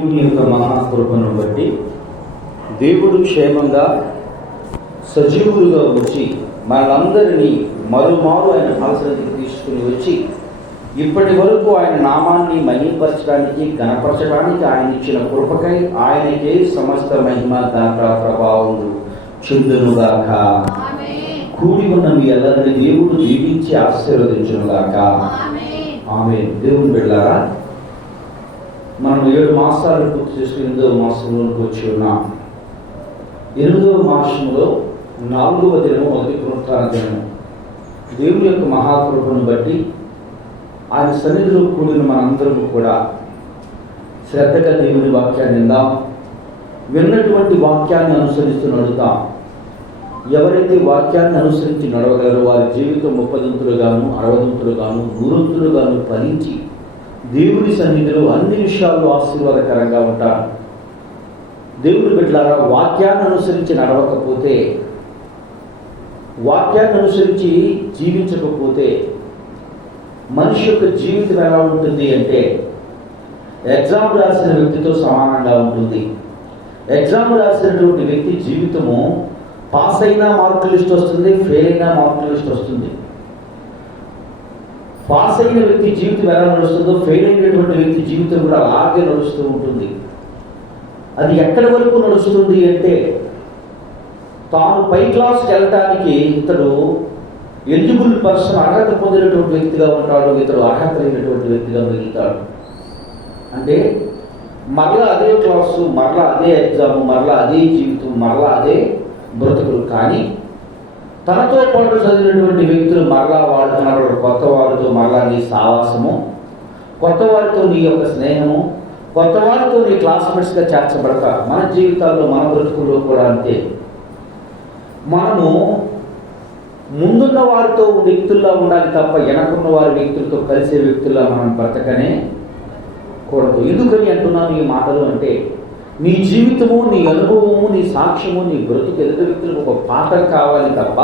దేవుని యొక్క మహాకృపను బట్టి దేవుడు క్షేమంగా సజీవులుగా ఉంచి మనందరినీ మరుమారు ఆయన అవసరానికి తీసుకుని వచ్చి ఇప్పటి వరకు ఆయన నామాన్ని మహిమపరచడానికి ఘనపరచడానికి ఆయన ఇచ్చిన కృపకై ఆయనకే సమస్త మహిమ ఘనత ప్రభావం చెందునుగాక. కూడి ఉన్న మీ అందరినీ దేవుడు దీవించి ఆశీర్వదించునుగాక. ఆమేన్. దేవుని బిడ్డలారా, మనం 7 మాసాలు పూర్తి చేసుకుని 8వ మాసంలోకి వచ్చి ఉన్నాం. 8వ మాసంలో 4వ దినం మొదటి పునరుత్థాన దినం. దేవుని యొక్క మహాకృపను బట్టి ఆయన సన్నిధిలో కూడిన మనందరము కూడా శ్రద్ధగా దేవుని వాక్యాన్ని విందాం. విన్నటువంటి వాక్యాన్ని అనుసరిస్తూ నడుద్దాం. ఎవరైతే వాక్యాన్ని అనుసరించి నడవగలరో వారి జీవితం 30ంతులుగాను 60ంతులుగాను 100ంతులుగాను ఫలించి దేవుని సన్నిధిలో అన్ని విషయాల్లో ఆశీర్వాదకరంగా ఉంటారు. దేవుని బిడ్డలారా, వాక్యాన్ని అనుసరించి నడవకపోతే, వాక్యాన్ని అనుసరించి జీవించకపోతే మనిషి యొక్క జీవితం ఎలా ఉంటుంది అంటే ఎగ్జామ్ రాసిన వ్యక్తితో సమానంగా ఉంటుంది. ఎగ్జామ్ రాసినటువంటి వ్యక్తి జీవితము పాస్ అయినా మార్కు లిస్ట్ వస్తుంది, ఫెయిల్ అయినా మార్కు లిస్ట్ వస్తుంది. పాస్ అయిన వ్యక్తి జీవితం ఎలా నడుస్తుందో ఫెయిల్ అయినటువంటి వ్యక్తి జీవితం కూడా అలాగే నడుస్తూ ఉంటుంది. అది ఎక్కడి వరకు నడుస్తుంది అంటే తాను పై క్లాస్కి వెళ్ళటానికి ఇతడు ఎలిజిబుల్ పర్సన్, అర్హత పొందినటువంటి వ్యక్తిగా ఉంటాడు, ఇతడు అర్హత లేనటువంటి వ్యక్తిగా మిగులుతాడు. అంటే మరలా అదే క్లాసు, మరలా అదే ఎగ్జామ్, మరలా అదే జీవితం, మరలా అదే బ్రతుకులు. కానీ తనతో పాటు చదివినటువంటి వ్యక్తులు మరలా వాళ్ళు కనబడరు. కొత్త వారితో మరలా నీ సావాసము, కొత్త వారితో నీ యొక్క స్నేహము, కొత్త వారితో నీ క్లాస్మేట్స్గా చేర్చబడతారు. మన జీవితాల్లో మన బ్రతుకుల్లో కూడా అంతే. మనము ముందున్న వారితో వ్యక్తుల్లో ఉండాలి తప్ప వెనకున్న వారి వ్యక్తులతో కలిసే వ్యక్తుల్లో మనం బ్రతకనే కూడదు. ఎందుకని అంటున్నాను ఈ మాటలు అంటే నీ జీవితము, నీ అనుభవము, నీ సాక్ష్యము, నీ బ్రతుకు ఎదుటి వ్యక్తులకు ఒక పాఠం కావాలి తప్ప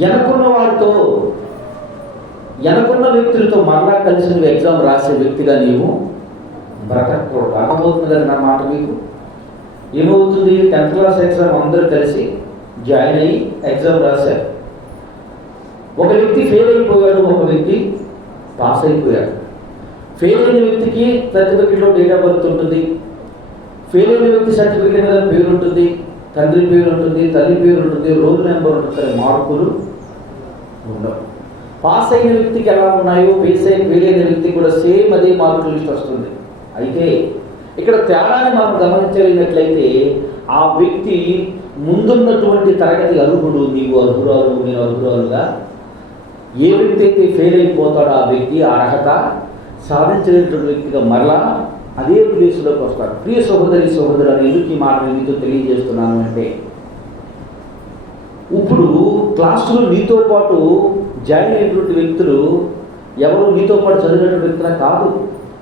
వెనకున్న వారితో, వెనకున్న వ్యక్తులతో మరలా కలిసి నువ్వు ఎగ్జామ్ రాసే వ్యక్తిగా నీవు బ్రతకూడదు. అర్థమవుతుంది కదా నా మాట మీకు? ఏమవుతుంది? 10th క్లాస్ ఎగ్జామ్ అందరూ కలిసి జాయిన్ అయ్యి ఎగ్జామ్ రాశారు. ఒక వ్యక్తి ఫెయిల్ అయిపోయాడు, ఒక వ్యక్తి పాస్ అయిపోయాడు. ఫెయిల్ అయిన వ్యక్తికి సర్టిఫికెట్లో డేట్ ఆఫ్ బర్త్ ఉంటుంది. ఫెయిల్ అయిన వ్యక్తి సర్టిఫికెట్ మీద పేరు ఉంటుంది, తండ్రి పేరు ఉంటుంది, తల్లి పేరు ఉంటుంది, రోల్ నెంబర్ ఉంటుంది, కానీ మార్కులు ఉండవు. పాస్ అయిన వ్యక్తికి ఎలా ఉన్నాయో ఫెయిల్ అయిన వ్యక్తికి కూడా సేమ్ అదే మార్కుల లిస్ట్ వస్తుంది. అయితే ఇక్కడ తేడాన్ని మనం గమనించగలిగినట్లయితే ఆ వ్యక్తి ముందున్నటువంటి తరగతి అర్హుడు, నీవు అర్హురాలు, నేను అర్హురాలుగా. ఏ వ్యక్తి అయితే ఫెయిల్ అయిపోతాడో ఆ వ్యక్తి అర్హత సాధించలేనటువంటి వ్యక్తిగా మరలా అదే ప్లేస్లోకి వస్తాడు. ప్రియ సహోదరి సహోదరులను ఎందుకు ఈ మాట మీతో తెలియజేస్తున్నాను అంటే ఇప్పుడు క్లాసులో నీతో పాటు జాయిన్ అయినటువంటి వ్యక్తులు ఎవరు నీతో పాటు చదివినటువంటి వ్యక్తులా కాదు,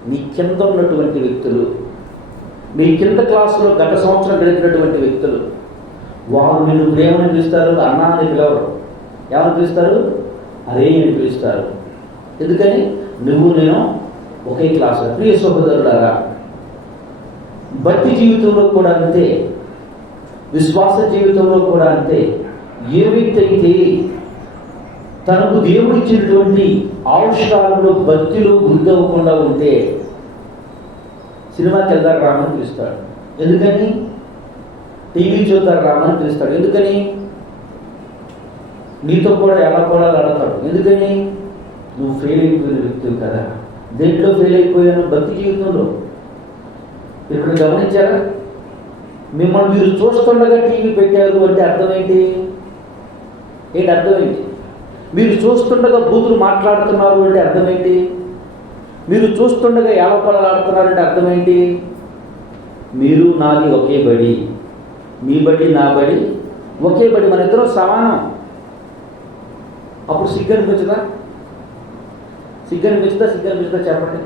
నీ కింద ఉన్నటువంటి వ్యక్తులు, నీ కింద క్లాసులో గత సంవత్సరం గడిపినటువంటి వ్యక్తులు. వారు నిన్ను ప్రేమని పిలుస్తారు, అన్నా అని పిలవరు. ఏమని పిలుస్తారు? అరే అని పిలుస్తారు. ఎందుకని? నువ్వు నేను ఒకే క్లాసు. ప్రియ సహోదరులారా, భక్తి జీవితంలో కూడా అంతే, విశ్వాస జీవితంలో కూడా అంతే. ఏ వ్యక్తి అయితే తనకు దేవుడు ఇచ్చినటువంటి అవసరాలలో భక్తిలో వృద్ధి అవ్వకుండా ఉంటే సినిమాకి వెళ్తారు రామని పిలుస్తాడు. ఎందుకని? టీవీ చూస్తారు రామని పిలుస్తాడు. ఎందుకని? నీతో కూడా ఎలా కూడా ఆడతాడు. ఎందుకని? నువ్వు ఫెయిల్ అయిపోయిన వ్యక్తివి కదా. దేంట్లో ఫెయిల్ అయిపోయాను? భక్తి జీవితంలో. ఇప్పుడు గమనించారా? మిమ్మల్ని మీరు చూస్తుండగా టీవీ పెట్టారు అంటే అర్థం ఏంటి? అర్థం ఏంటి? మీరు చూస్తుండగా బూతులు మాట్లాడుతున్నారు అంటే అర్థం ఏంటి? మీరు చూస్తుండగా ఏలపడలు ఆడుతున్నారంటే అర్థం ఏంటి? మీరు నాది ఒకే బడి, మీ బడి నా బడి ఒకే బడి, మన ఇద్దరం సమానం. అప్పుడు సిగ్గు అనిపించదా? చెప్పండి.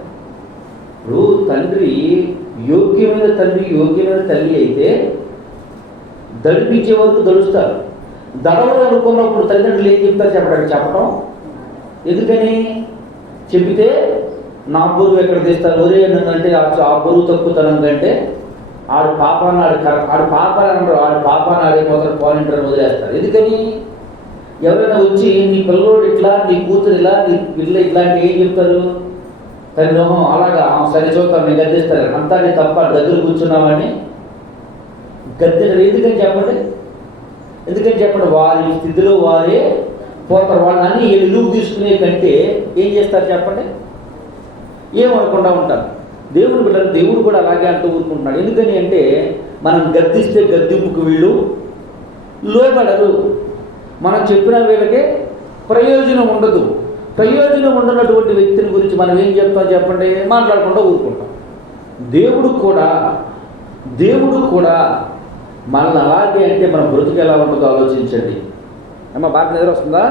ఇప్పుడు తండ్రి యోగ్యమైన తండ్రి, యోగ్యమైన తల్లి అయితే దడిపించే వరకు దడుస్తారు. దడవలు అనుకున్నప్పుడు తల్లిదండ్రులు ఏం చెప్తారు చెప్పడం. ఎందుకని? చెబితే నా బరువు ఎక్కడ తీస్తారు ఒరే అంటే ఆ బరువు తక్కువతనం కంటే ఆడు పాపాన్ని ఆడు పాపాన్ని అంటారు, ఆడు పాపాన్ని ఆడైపోతారు, పాలింటారు వదిలేస్తారు. ఎందుకని? ఎవరైనా వచ్చి నీ పిల్లోడు ఇట్లా, నీ కూతురు ఇలా, నీ పిల్ల ఇట్లాంటి ఏం చెప్తారు? తన అలాగా సరే చూస్తాం, నేను గద్దిస్తారు. అంతా నీ తప్ప దగ్గర కూర్చున్నామని గద్దెలు. ఎందుకని చెప్పండి? వారి స్థితిలో వారే పోతారు. వాళ్ళని ఎలుగు తీసుకునే కంటే ఏం చేస్తారు చెప్పండి? ఏమనకుండా ఉంటారు. దేవుడు కూడా అలాగే అంటూ ఊరుకుంటున్నాడు. ఎందుకని అంటే మనం గద్దిస్తే గద్దింపుకు వీళ్ళు లోబడరు. మనం చెప్పిన వీళ్ళకి ప్రయోజనం ఉండదు. ప్రయోజనం ఉండనటువంటి వ్యక్తిని గురించి మనం ఏం చెప్తాం చెప్పండి? మాట్లాడకుండా ఊరుకుంటాం. దేవుడు కూడా మనల్ని అలాగే అంటే మన బ్రతుకు ఎలా ఉంటుందో ఆలోచించండి. అమ్మ బాగా నిద్ర వస్తుందా?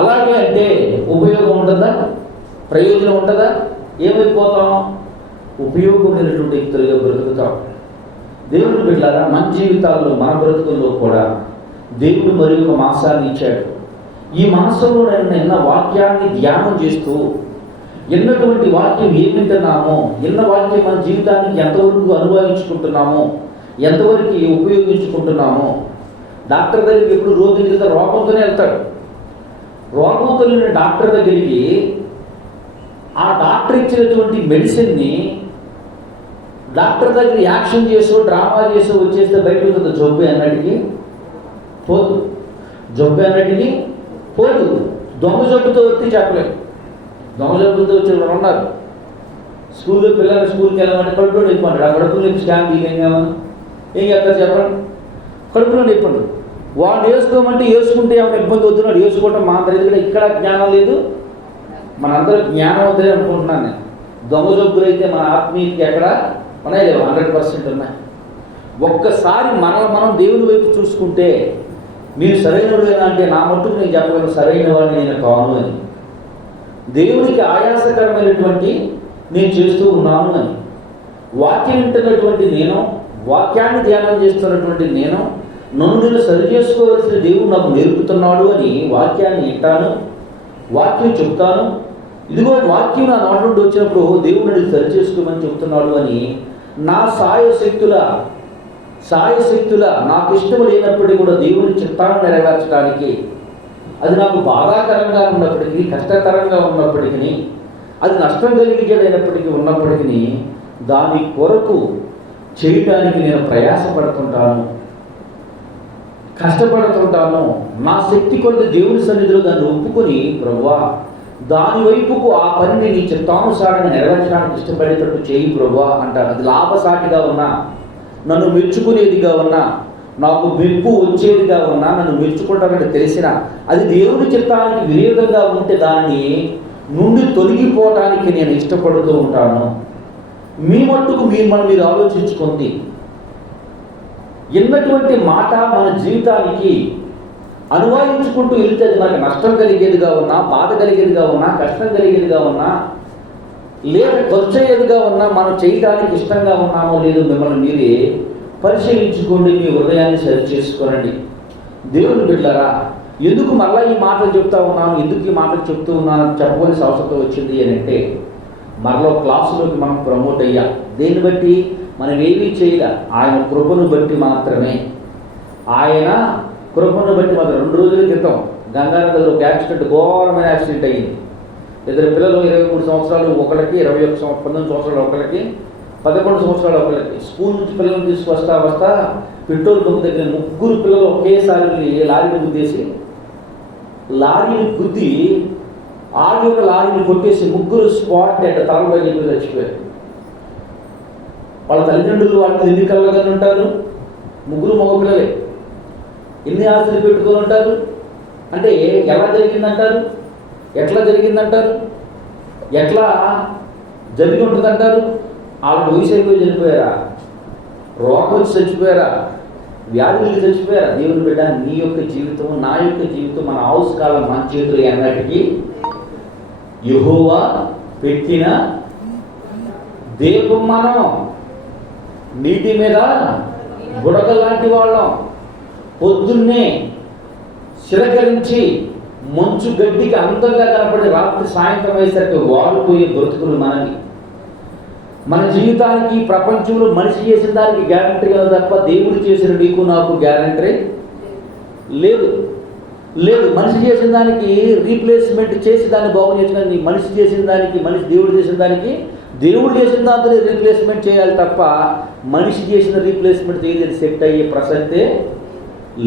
అలాగే అంటే ఉపయోగం ఉంటుందా? ప్రయోజనం ఉంటుందా? ఏమైపోతాం? ఉపయోగమైనటువంటి వ్యక్తులుగా బ్రతుకుతాం. దేవుని బిడ్డలారా, మన జీవితాల్లో మన బ్రతుకుల్లో కూడా దేవుడు మరి ఒక మాసాన్ని ఇచ్చాడు. ఈ మాసంలో నిన్న వాక్యాన్ని ధ్యానం చేస్తూ ఎన్నటువంటి వాక్యం ఏమి తిన్నామో, ఎన్న వాక్యం మన జీవితానికి ఎంతవరకు అనుభవించుకుంటున్నామో, ఎంతవరకు ఉపయోగించుకుంటున్నామో. డాక్టర్ దగ్గరికి ఎప్పుడు రోగి రోగంతోనే వెళ్తాడు. రోగంతో వెళ్ళిన డాక్టర్ దగ్గరికి ఆ డాక్టర్ ఇచ్చినటువంటి మెడిసిన్ని డాక్టర్ దగ్గర యాక్షన్ చేసో డ్రామా చేసో వచ్చేస్తే బయట ఉంటుంది. జబ్బు అన్నటికి పోదు. దొంగ జబ్బుతో వచ్చి చెప్పలేదు. దొంగ జబ్బుతో వచ్చి ఉన్నారు. స్కూల్లో పిల్లలు స్కూల్కి వెళ్ళమంటే కడుపులో నిప్పండి. ఆ కడుపులో నిప్పి స్కాన్ తీయలేమని ఏం చెప్తారు చెప్పండి? కడుపులో నిప్పండు. వాడు వేసుకోమంటే వేసుకుంటే ఏమైనా ఇబ్బంది అవుతున్నాడు. వేసుకోవటం మా అందరి ఎందుకంటే ఇక్కడ జ్ఞానం లేదు. మనందరూ జ్ఞానవంతులే అనుకుంటున్నాను నేను. దొంగ జబ్బులు అయితే మన ఆత్మీయతకి ఎక్కడ ఉన్నాయి లేవు, 100% ఉన్నాయి. ఒక్కసారి మనం దేవుని వైపు చూసుకుంటే మీరు సరైనవాడేనా అంటే నా మట్టుకు నేను చెప్పగలను సరైన వాడిని నేను కాను అని. దేవునికి ఆయాసకరమైనటువంటి నేను చేస్తూ ఉన్నాను అని. వాక్యం వింటున్నటువంటి నేను, వాక్యాన్ని ధ్యానం చేస్తున్నటువంటి నన్ను నేను సరి చేసుకోవాల్సిన దేవుడు నాకు నేర్పుతున్నాడు అని వాక్యాన్ని వింటాను, వాక్యం చెప్తాను. ఇదిగో వాక్యం నా నోటి నుండి వచ్చినప్పుడు దేవుడు నన్ను సరి చేసుకోమని చెప్తున్నాడు అని నా సాయశక్తుల నాకు ఇష్టం లేనప్పటికీ కూడా దేవుని చిత్తాన్ని నెరవేర్చడానికి, అది నాకు బాధాకరంగా ఉన్నప్పటికీ, కష్టతరంగా ఉన్నప్పటికీ, అది నష్టం కలిగించేదైనప్పటికీ ఉన్నప్పటికీ దాని కొరకు చేయటానికి నేను ప్రయాసపడుతుంటాను, కష్టపడుతుంటాను. నా శక్తి కొద్ది దేవుని సన్నిధిలో దాన్ని ఒప్పుకొని ప్రభువా దాని వైపుకు ఆ పనిని నీ చిత్తానుసారంగా నెరవేర్చడానికి ఇష్టపడేటట్టు చేయి ప్రభువా అంటాను. అది లాభసాటిగా ఉన్నా, నన్ను మెచ్చుకునేదిగా ఉన్నా, నాకు మెప్పు వచ్చేదిగా ఉన్నా, నన్ను మెచ్చుకుంటానని తెలిసిన అది దేవుని చిత్తానికి విరోధంగా ఉంటే దాన్ని నుండి తొలగిపోవటానికి నేను ఇష్టపడుతూ ఉంటాను. మీ మట్టుకు మీరు ఆలోచించుకుంది ఎన్నటువంటి మాట మన జీవితానికి అనువాయించుకుంటూ వెళితే అది మనకు నష్టం కలిగేదిగా ఉన్నా, బాధ కలిగేదిగా ఉన్నా, కష్టం కలిగేదిగా ఉన్నా, లేదా ఖర్చు అయ్యేదిగా ఉన్నా, మనం చేయడానికి ఇష్టంగా ఉన్నామో లేదో మిమ్మల్ని మీరే పరిశీలించుకోండి. మీ హృదయాన్ని సరి చేసుకోనండి. దేవుని బిడ్డలారా, ఎందుకు మళ్ళీ ఈ మాటలు చెప్తా ఉన్నాను, ఎందుకు ఈ మాటలు చెప్తూ ఉన్నాను చెప్పవలసిన అవసరం వచ్చింది అని అంటే, మరలో క్లాసులోకి మనం ప్రమోట్ అయ్యాం. దేన్ని బట్టి? మనం ఏమీ చేయలే, ఆయన కృపను బట్టి మాత్రమే. ఆయన కృపను బట్టి మాత్రం 2 రోజుల క్రితం గంగానగర్లో ఒక యాక్సిడెంట్, ఘోరమైన యాక్సిడెంట్ అయ్యింది. 2 పిల్లలు 23 సంవత్సరాలు ఒకరికి, 19 సంవత్సరాలు ఒకరికి, 11 సంవత్సరాలు ఒకరికి. స్కూల్ నుంచి పిల్లలను తీసుకొస్తా పెట్రోల్ బంక్ దగ్గర 3 పిల్లలు ఒకేసారి లారీని గుద్దేసి, లారీని గుద్ది ఆగి ఉన్న లారీని కొట్టేసి 3 స్పాట్ అంటే తలపై చెప్పి చచ్చిపోయారు. వాళ్ళ తల్లిదండ్రులు వాళ్ళని ఎన్ని కళ్ళగానే ఉంటారు? 3 మగపిల్లలే. ఎన్ని ఆశలు పెట్టుకొని ఉంటారు? అంటే ఎలా జరిగిందంటారు? ఎట్లా జరిగిందంటారు? ఎట్లా జరిగి ఉంటుందంటారు? వాళ్ళకి వయసు అయిపోయి చనిపోయారా? రోగం వచ్చి చచ్చిపోయారా? వ్యాధులకి చచ్చిపోయారా? దేవుని బిడ్డ, నీ యొక్క జీవితం, నా యొక్క జీవితం, మన హౌస్ కాలం మన చేతులు అన్నటికీ యెహోవా పెట్టిన దీపం. మనం నీటి మీద బుడగ లాంటి వాళ్ళం. పొద్దున్నే చిలకరించి మంచు గడ్డికి అందంగా కనపడి రాత్రి సాయంత్రం అయ్యేసరికి వాడిపోయే బ్రతుకులు మనకి. మన జీవితానికి ప్రపంచంలో మనిషి చేసిన దానికి గ్యారంటీ కదా తప్ప దేవుడు చేసిన నీకు నాకు గ్యారంటీ లేదు. మనిషి చేసిన దానికి రీప్లేస్మెంట్ చేసి దాన్ని బాగు చేసుకుని మనిషి చేసిన దానికి దేవుడు చేసిన దానికి దేవుడు చేసిన దాంతో రీప్లేస్మెంట్ చేయాలి తప్ప మనిషి చేసిన రీప్లేస్మెంట్ ఏది సెట్ అయ్యే ప్రసక్తే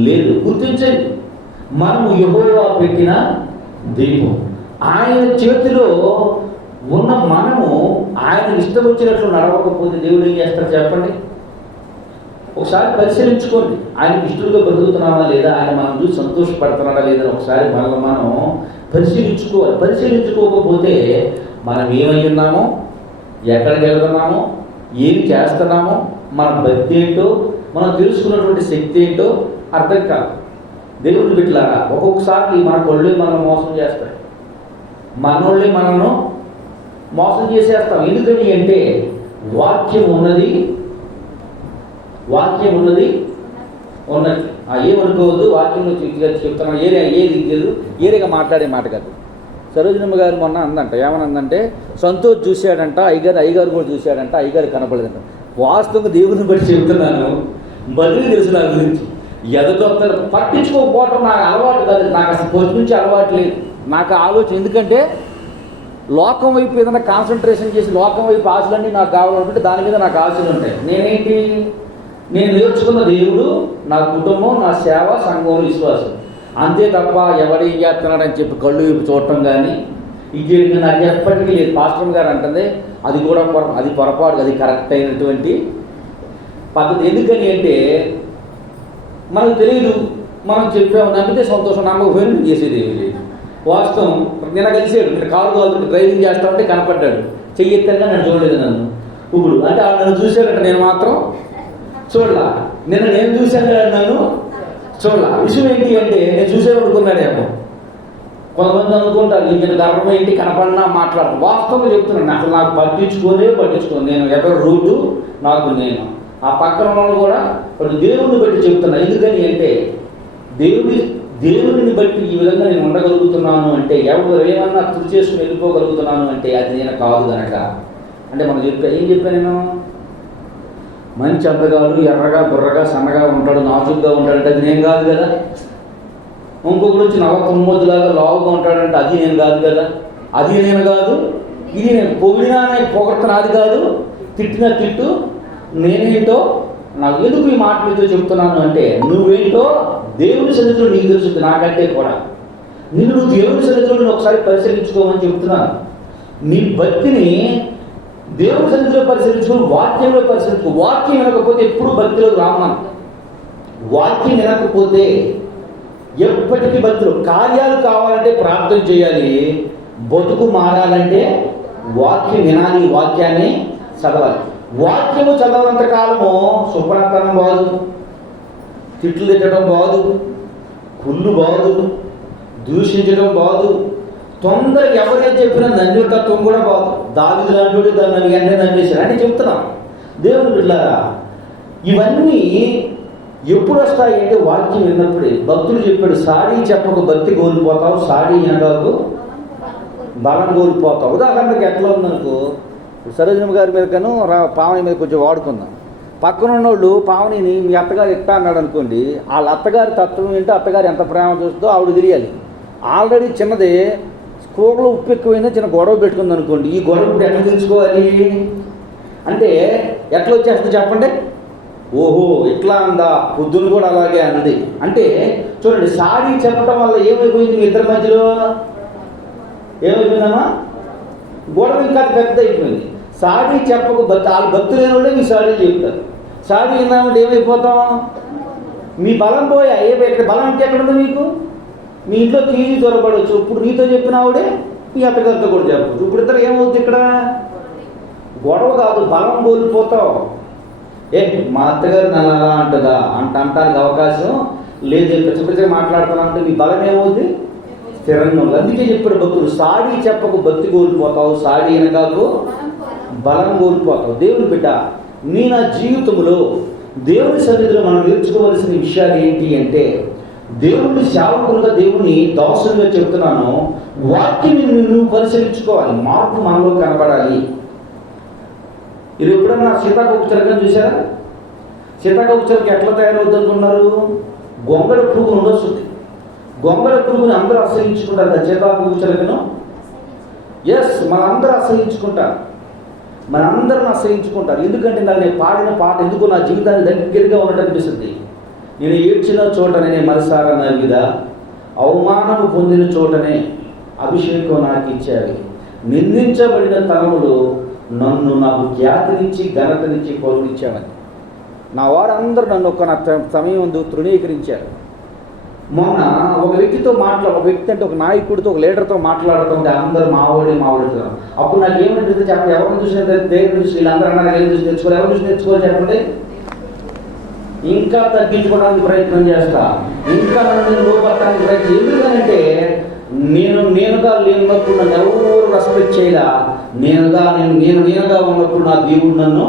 లేదు. గుర్తించండి, మనము యెహోవా పెట్టిన దీపం. ఆయన చేతిలో ఉన్న మనము ఆయన ఇష్టం వచ్చినట్లు నడవకపోతే దేవుడు ఏం చేస్తాడు చెప్పండి? ఒకసారి పరిశీలించుకోండి. ఆయనకి ఇష్టంగా బ్రతుకుతున్నామా లేదా, ఆయన మనం చూసి సంతోషపడుతున్నాడా లేదా ఒకసారి మనం పరిశీలించుకోవాలి. పరిశీలించుకోకపోతే మనం ఏమై ఉన్నామో, ఎక్కడికి వెళ్తున్నామో, ఏమి చేస్తున్నామో, మన భక్తి ఏంటో, మనం తెలుసుకున్నటువంటి శక్తి ఏంటో అర్థం కాదు. దేవుడిని బిడ్డలారా, ఒక్కొక్కసారి మన కొళ్ళే మనం మోసం చేస్తాయి, మనోళ్ళే మనను మోసం చేసేస్తాం. ఎందుకని అంటే వాక్యం ఉన్నది ఏమనుకోవద్దు. వాక్యంలో చెప్తాను, ఏరిగా మాట్లాడే మాట కాదు. సరోజినమ్మ గారు మొన్న అందంట, ఏమనందంటే సంతోష్ చూశాడంట, అయ్యగారు కూడా చూశాడంట, అయ్యగారు కనపడలేదంట. వాస్తవంగా దేవుడిని బట్టి చెబుతున్నాను, బదులు తెలుసు నా గురించి. ఎదగొత్తలు పట్టించుకోకపోవటం నాకు అలవాటు కాదు, నాకు అసలు పొద్దు నుంచి అలవాటు లేదు. నాకు ఆలోచన, ఎందుకంటే లోకం వైపు ఏదైనా కాన్సన్ట్రేషన్ చేసి లోకం వైపు ఆశలన్నీ నాకు కావాలనుకుంటే దాని మీద నాకు ఆశలు ఉంటాయి. నేను నేర్చుకున్న దేవుడు, నా కుటుంబం, నా సేవ, సంఘం, విశ్వాసం, అంతే తప్ప ఎవడేం చేస్తున్నాడని చెప్పి కళ్ళు వైపు చూడటం కానీ ఇంకేంటి నాకు ఎప్పటికీ లేదు. పాస్టర్ గారు అంటుంది అది కూడా అది పొరపాటు, అది కరెక్ట్ అయినటువంటి పద్ధతి. ఎందుకని అంటే మనకు తెలియదు, మనం చెప్పాము, నమ్మితే సంతోషం, నమ్మకపోయినా నేను చేసేది ఏమీ లేదు. వాస్తవం నిన్న కలిసాడు, నేను కారు తోలుతుంటే డ్రైవింగ్ చేస్తామంటే కనపడ్డాడు, చెయ్యెత్తగా నన్ను చూడలేదు. నన్ను ఇప్పుడు అంటే వాళ్ళు నన్ను చూశాడంట, నేను మాత్రం చూడలా. నిన్న నేను చూశాను కదా, నన్ను చూడలా. విషయం ఏంటి అంటే నేను చూసేవాడుకున్నాడేమో. కొంతమంది అనుకుంటారు నేను గర్వం ఏంటి కనపడినా మాట్లాడతాను. వాస్తవంగా చెప్తున్నాను, అసలు నాకు పట్టించుకోను. నేను ఎవరి రోడ్డు నాకు, నేను ఆ పక్కన వాళ్ళు కూడా ఇప్పుడు దేవుడిని బట్టి చెప్తున్నా. ఎందుకని అంటే దేవుడిని బట్టి ఈ విధంగా నేను ఉండగలుగుతున్నాను అంటే, ఎవరు ఏమన్నా తుది చేసుకుని వెళ్ళిపోగలుగుతున్నాను అంటే అది నేను కాదు కనుక. అంటే మనం ఏం చెప్పాను నేను, మంచి అందగాడు, ఎర్రగా బుర్రగా సన్నగా ఉంటాడు, నాజుగ్గా ఉంటాడంటే అది నేను కాదు కదా. ఇంకొకటి వచ్చి 49లాగా లావుగా ఉంటాడంటే అది నేను కాదు కదా. అది నేను కాదు, ఇది నేను పొగడుతున్నా అది కాదు, తిట్టిన తిట్టు నేనేంటో నాకు ఎందుకు ఈ మాట మీతో చెప్తున్నాను అంటే, నువ్వేంటో దేవుని సన్నిధిలో నీకు తెలుస్తుంది నాకంటే కూడా. నువ్వు దేవుని సన్నిధిలో ఒకసారి పరిశీలించుకోమని చెప్తున్నాను. నీ భక్తిని దేవుని సన్నిధిలో పరిశీలించుకొని వాక్యంలో పరిశీలించుకో. వాక్యం వినకపోతే ఎప్పుడు భక్తిలో రామన్నాను. వాక్యం వినకపోతే ఎప్పటికీ భక్తులు కార్యాలు కావాలంటే ప్రార్థన చేయాలి, బతుకు మారాలంటే వాక్యం వినాలి, వాక్యాన్ని చదవాలి. వాక్యము చదవనంత కాలము శుభ్రతనం బాదు, తిట్లు తిట్టడం బాదు, కుళ్ళు బాదు, దూషించడం బాదు, తొందర ఎవరైతే చెప్పినా నన్యతత్వం కూడా బాదు. దావీదు లాంటి దాన్ని వెంటనే నమ్మేశారు అని చెప్తున్నాం. దేవుని బిడ్డలారా, ఇవన్నీ ఎప్పుడు వస్తాయి అంటే వాక్యం విన్నప్పుడే. భక్తుడు చెప్పాడు, సాడీ చెప్పక భక్తి కోల్పోతావు, సాడీ వినగాకు బలం కోల్పోతావు. ఉదాహరణకి ఎట్లా ఉందనుకో, సరోజినమ్మ గారి మీద కను పావని మీద కొంచెం వాడుకుందాం. పక్కన ఉన్నోళ్ళు పావనిని మీ అత్తగారు ఎట్టా అన్నాడు అనుకోండి, వాళ్ళ అత్తగారి తత్వం ఏంటో, అత్తగారు ఎంత ప్రేమ చూస్తుందో ఆవిడ తెలియాలి. ఆల్రెడీ చిన్నది స్కూల్లో ఉప్పు ఎక్కువైనా చిన్న గొడవ పెట్టుకుంది అనుకోండి, ఈ గొడవ ఇప్పుడు ఎట్లా తెలుసుకోవాలి అంటే ఎట్లా వచ్చేస్తుంది చెప్పండి? ఓహో ఇట్లా అందా, పొద్దున్న కూడా అలాగే అంది అంటే. చూడండి, సాడీ చెప్పడం వల్ల ఏమైపోయింది మీ ఇద్దరి మధ్యలో? ఏమైపోయిందమ్మా? గొడవ ఇంకా పెద్ద అయిపోయింది. సాడీ చెప్పక వాళ్ళ భక్తులు లేని వాళ్ళే మీ సాడీ చెప్తారు. సాడీ విన్నామంటే ఏమైపోతాం? మీ బలం పోయా. ఇక్కడ బలం అంటే ఎక్కడుంది మీకు? మీ ఇంట్లో తీసి దొరకబడవచ్చు. ఇప్పుడు నీతో చెప్పిన ఆవిడే మీ అత్తగారితో కూడా చెప్పచ్చు. ఇప్పుడు ఇద్దరు ఏమవుతుంది? ఇక్కడ గొడవ కాదు, బలం కోల్పోతావు. మా అత్తగారు నన్ను అలా అంటుందా అంటానికి అవకాశం లేదు. పిచ్చపిచ్చగా మాట్లాడుతున్నా మీ బలం ఏమవుతుంది? స్థిరంగా ఉంది. అందుకే చెప్పాడు భక్తులు, సాడీ చెప్పకు భక్తి కోల్పోతావు, సాడీ వెనకాకు బలం కోల్పోతావు. దేవుని బిడ్డ, నా జీవితంలో దేవుని సన్నిధిలో మనం నేర్చుకోవాల్సిన విషయాలు ఏంటి అంటే, దేవుని సేవకులుగా, దేవుని దాసులుగా చెప్తున్నాను, వాక్యం నువ్వు పరిశీలించుకోవాలి. మార్పు మనలో కనబడాలి. ఇది ఎప్పుడన్నా సీతాకోక చిలకని చూసారా? సీతాకోక చిలక ఎట్లా తయారవుద్ది అనుకున్నారు? గొంగళ పురుగు ఉండొస్తుంది. గొంగళ పురుగుని అందరూ అసహించుకుంటారు కదా సీతాకోక చిలకను. ఎస్, మనందరూ అసహించుకుంటారు, మనందరిని అసహించుకుంటారు. ఎందుకంటే నేను పాడిన పాట ఎందుకు నా జీవితానికి దగ్గరగా ఉన్నట్టు అనిపిస్తుంది. నేను ఏడ్చిన చోటనే మనసారా నవ్విదా, అవమానము పొందిన చోటనే అభిషేకం నాకు ఇచ్చావి, నిందించబడిన తరములో నాకు ఖ్యాతినిచ్చి ఘనతనిచ్చి పౌరునిచ్చావని. నా వారందరూ నన్ను నా సమయం తృణీకరించారు. మొన్న ఒక వ్యక్తితో ఒక వ్యక్తి అంటే ఒక నాయకుడితో, ఒక లీడర్తో మాట్లాడుతుంటే అందరూ మావాడుతున్నారు. అప్పుడు నాకు ఏమంటుంది చెప్పండి, ఎవరిని చూసిన దేవుని చూసి వీళ్ళందరూ అన్నారు ఏం చూసి తెచ్చుకోవాలి, ఎవరు చూసి తెచ్చుకోవాలి చెప్పండి. ఇంకా తగ్గించుకోవడానికి ప్రయత్నం చేస్తా, ఇంకా నన్ను లోపడటానికి ప్రయత్నం. ఎందుకంటే నేనుగా లేనప్పుడు నన్ను ఎవరు రెస్పెక్ట్ చేయలా. నేనుగా ఉన్నప్పుడు నా దేవుడు నన్ను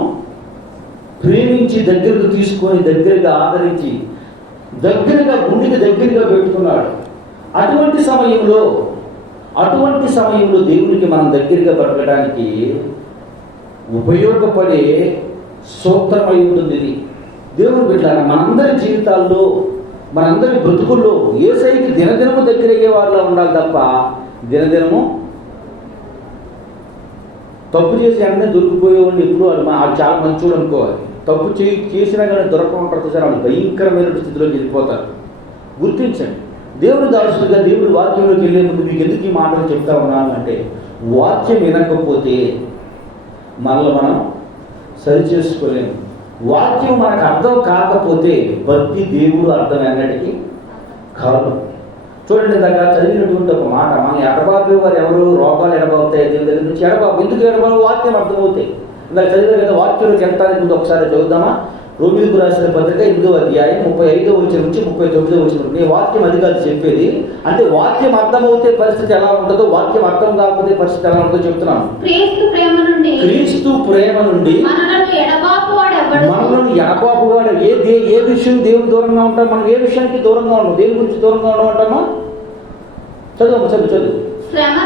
ప్రేమించి దగ్గరకు తీసుకొని, దగ్గరగా ఆదరించి, దగ్గరగా గుండెకి దగ్గరగా పెట్టుకున్నాడు. అటువంటి సమయంలో దేవునికి మనం దగ్గరగా పట్టడానికి ఉపయోగపడే సూత్రమై ఉంటుంది ఇది. దేవుని బిడ్డలారా, మనందరి జీవితాల్లో, మనందరి బ్రతుకుల్లో యేసయ్యకి దినదినము దగ్గరయ్యే వారిలో ఉండాలి తప్ప దినదినము తప్పు చేసి వెంటనే దొరికిపోయేవాడిని ఎప్పుడు వాళ్ళు చాలా మంచోడు అనుకోవాలి. తప్పు చేసినా కానీ దొరకకుండా సార్ వాళ్ళు భయంకరమైన స్థితిలోకి వెళ్ళిపోతారు. గుర్తించండి. దేవుని దాసులుగా దేవుడి వాక్యంలోకి వెళ్ళే ముందు మీకు ఎందుకు ఈ మాటలు చెప్తా ఉన్నాను అంటే, వాక్యం వినకపోతే మనల్ని మనం సరిచేసుకోలేము. వాక్యం మనకు అర్థం కాకపోతే భక్తి దేవుడు అర్థం అన్నటికీ కాదు. చూడండి, దగ్గర చదివినటువంటి ఒక మాట, మన ఎడబాబే వారు ఎవరు రోగాలు ఎడబాబుతాయి దేవుని దగ్గర నుంచి. ఎడబాబు ఎందుకు ఎడబాబు? వాక్యం అర్థమవుతాయి. ఇందాక చదివారు కదా, వాక్యంలోకి వెళ్తానికి ముందు ఒకసారి చదువుదామా? రోమిలకు రాసిన పత్రిక 8వ అధ్యాయం 35వ వచనం నుంచి 39వ వచనం. నీ వాక్యం అది కాదు చెప్పేది. అంటే వాక్యం అర్థమవుతే పరిస్థితి ఎలా ఉంటుందో, వాక్యం అర్థం కాకపోతే పరిస్థితి ఎలా ఉంటుందో చెప్తున్నాను. క్రీస్తు ప్రేమ నుండి మనల్ని ఎడబాపువాడు. ఏ విషయం దేవుని దూరంగా ఉంటాం? మనం ఏ విషయానికి దూరంగా ఉన్నాం? దేని గురించి దూరంగా ఉండడం అంటామా? చదువు. శ్రమ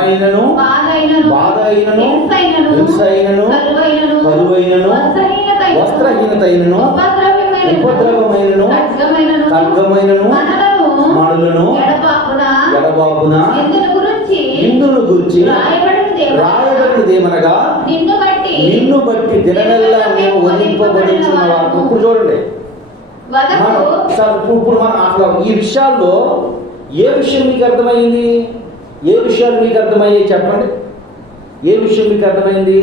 అయినను, బాధ అయినను, హింస అయినను, కరువైనను, వస్త్రహీనత అయినను, ఉపద్రవమైనను, ఖడ్గమైనను, మనులను ఎడబాపున ఇందును గురించి రాయబడినదేమనగా, నిన్ను బట్టి దినమెల్లా మేము వధింపబడించున్నవారు. ఇప్పుడు చూడండి, ఇప్పుడు మనం అసలు ఈ విషయాల్లో ఏ విషయం మీకు అర్థమైంది? ఏ విషయాలు మీకు అర్థమయ్యాయి చెప్పండి? ఏ విషయం మీకు అర్థమైంది?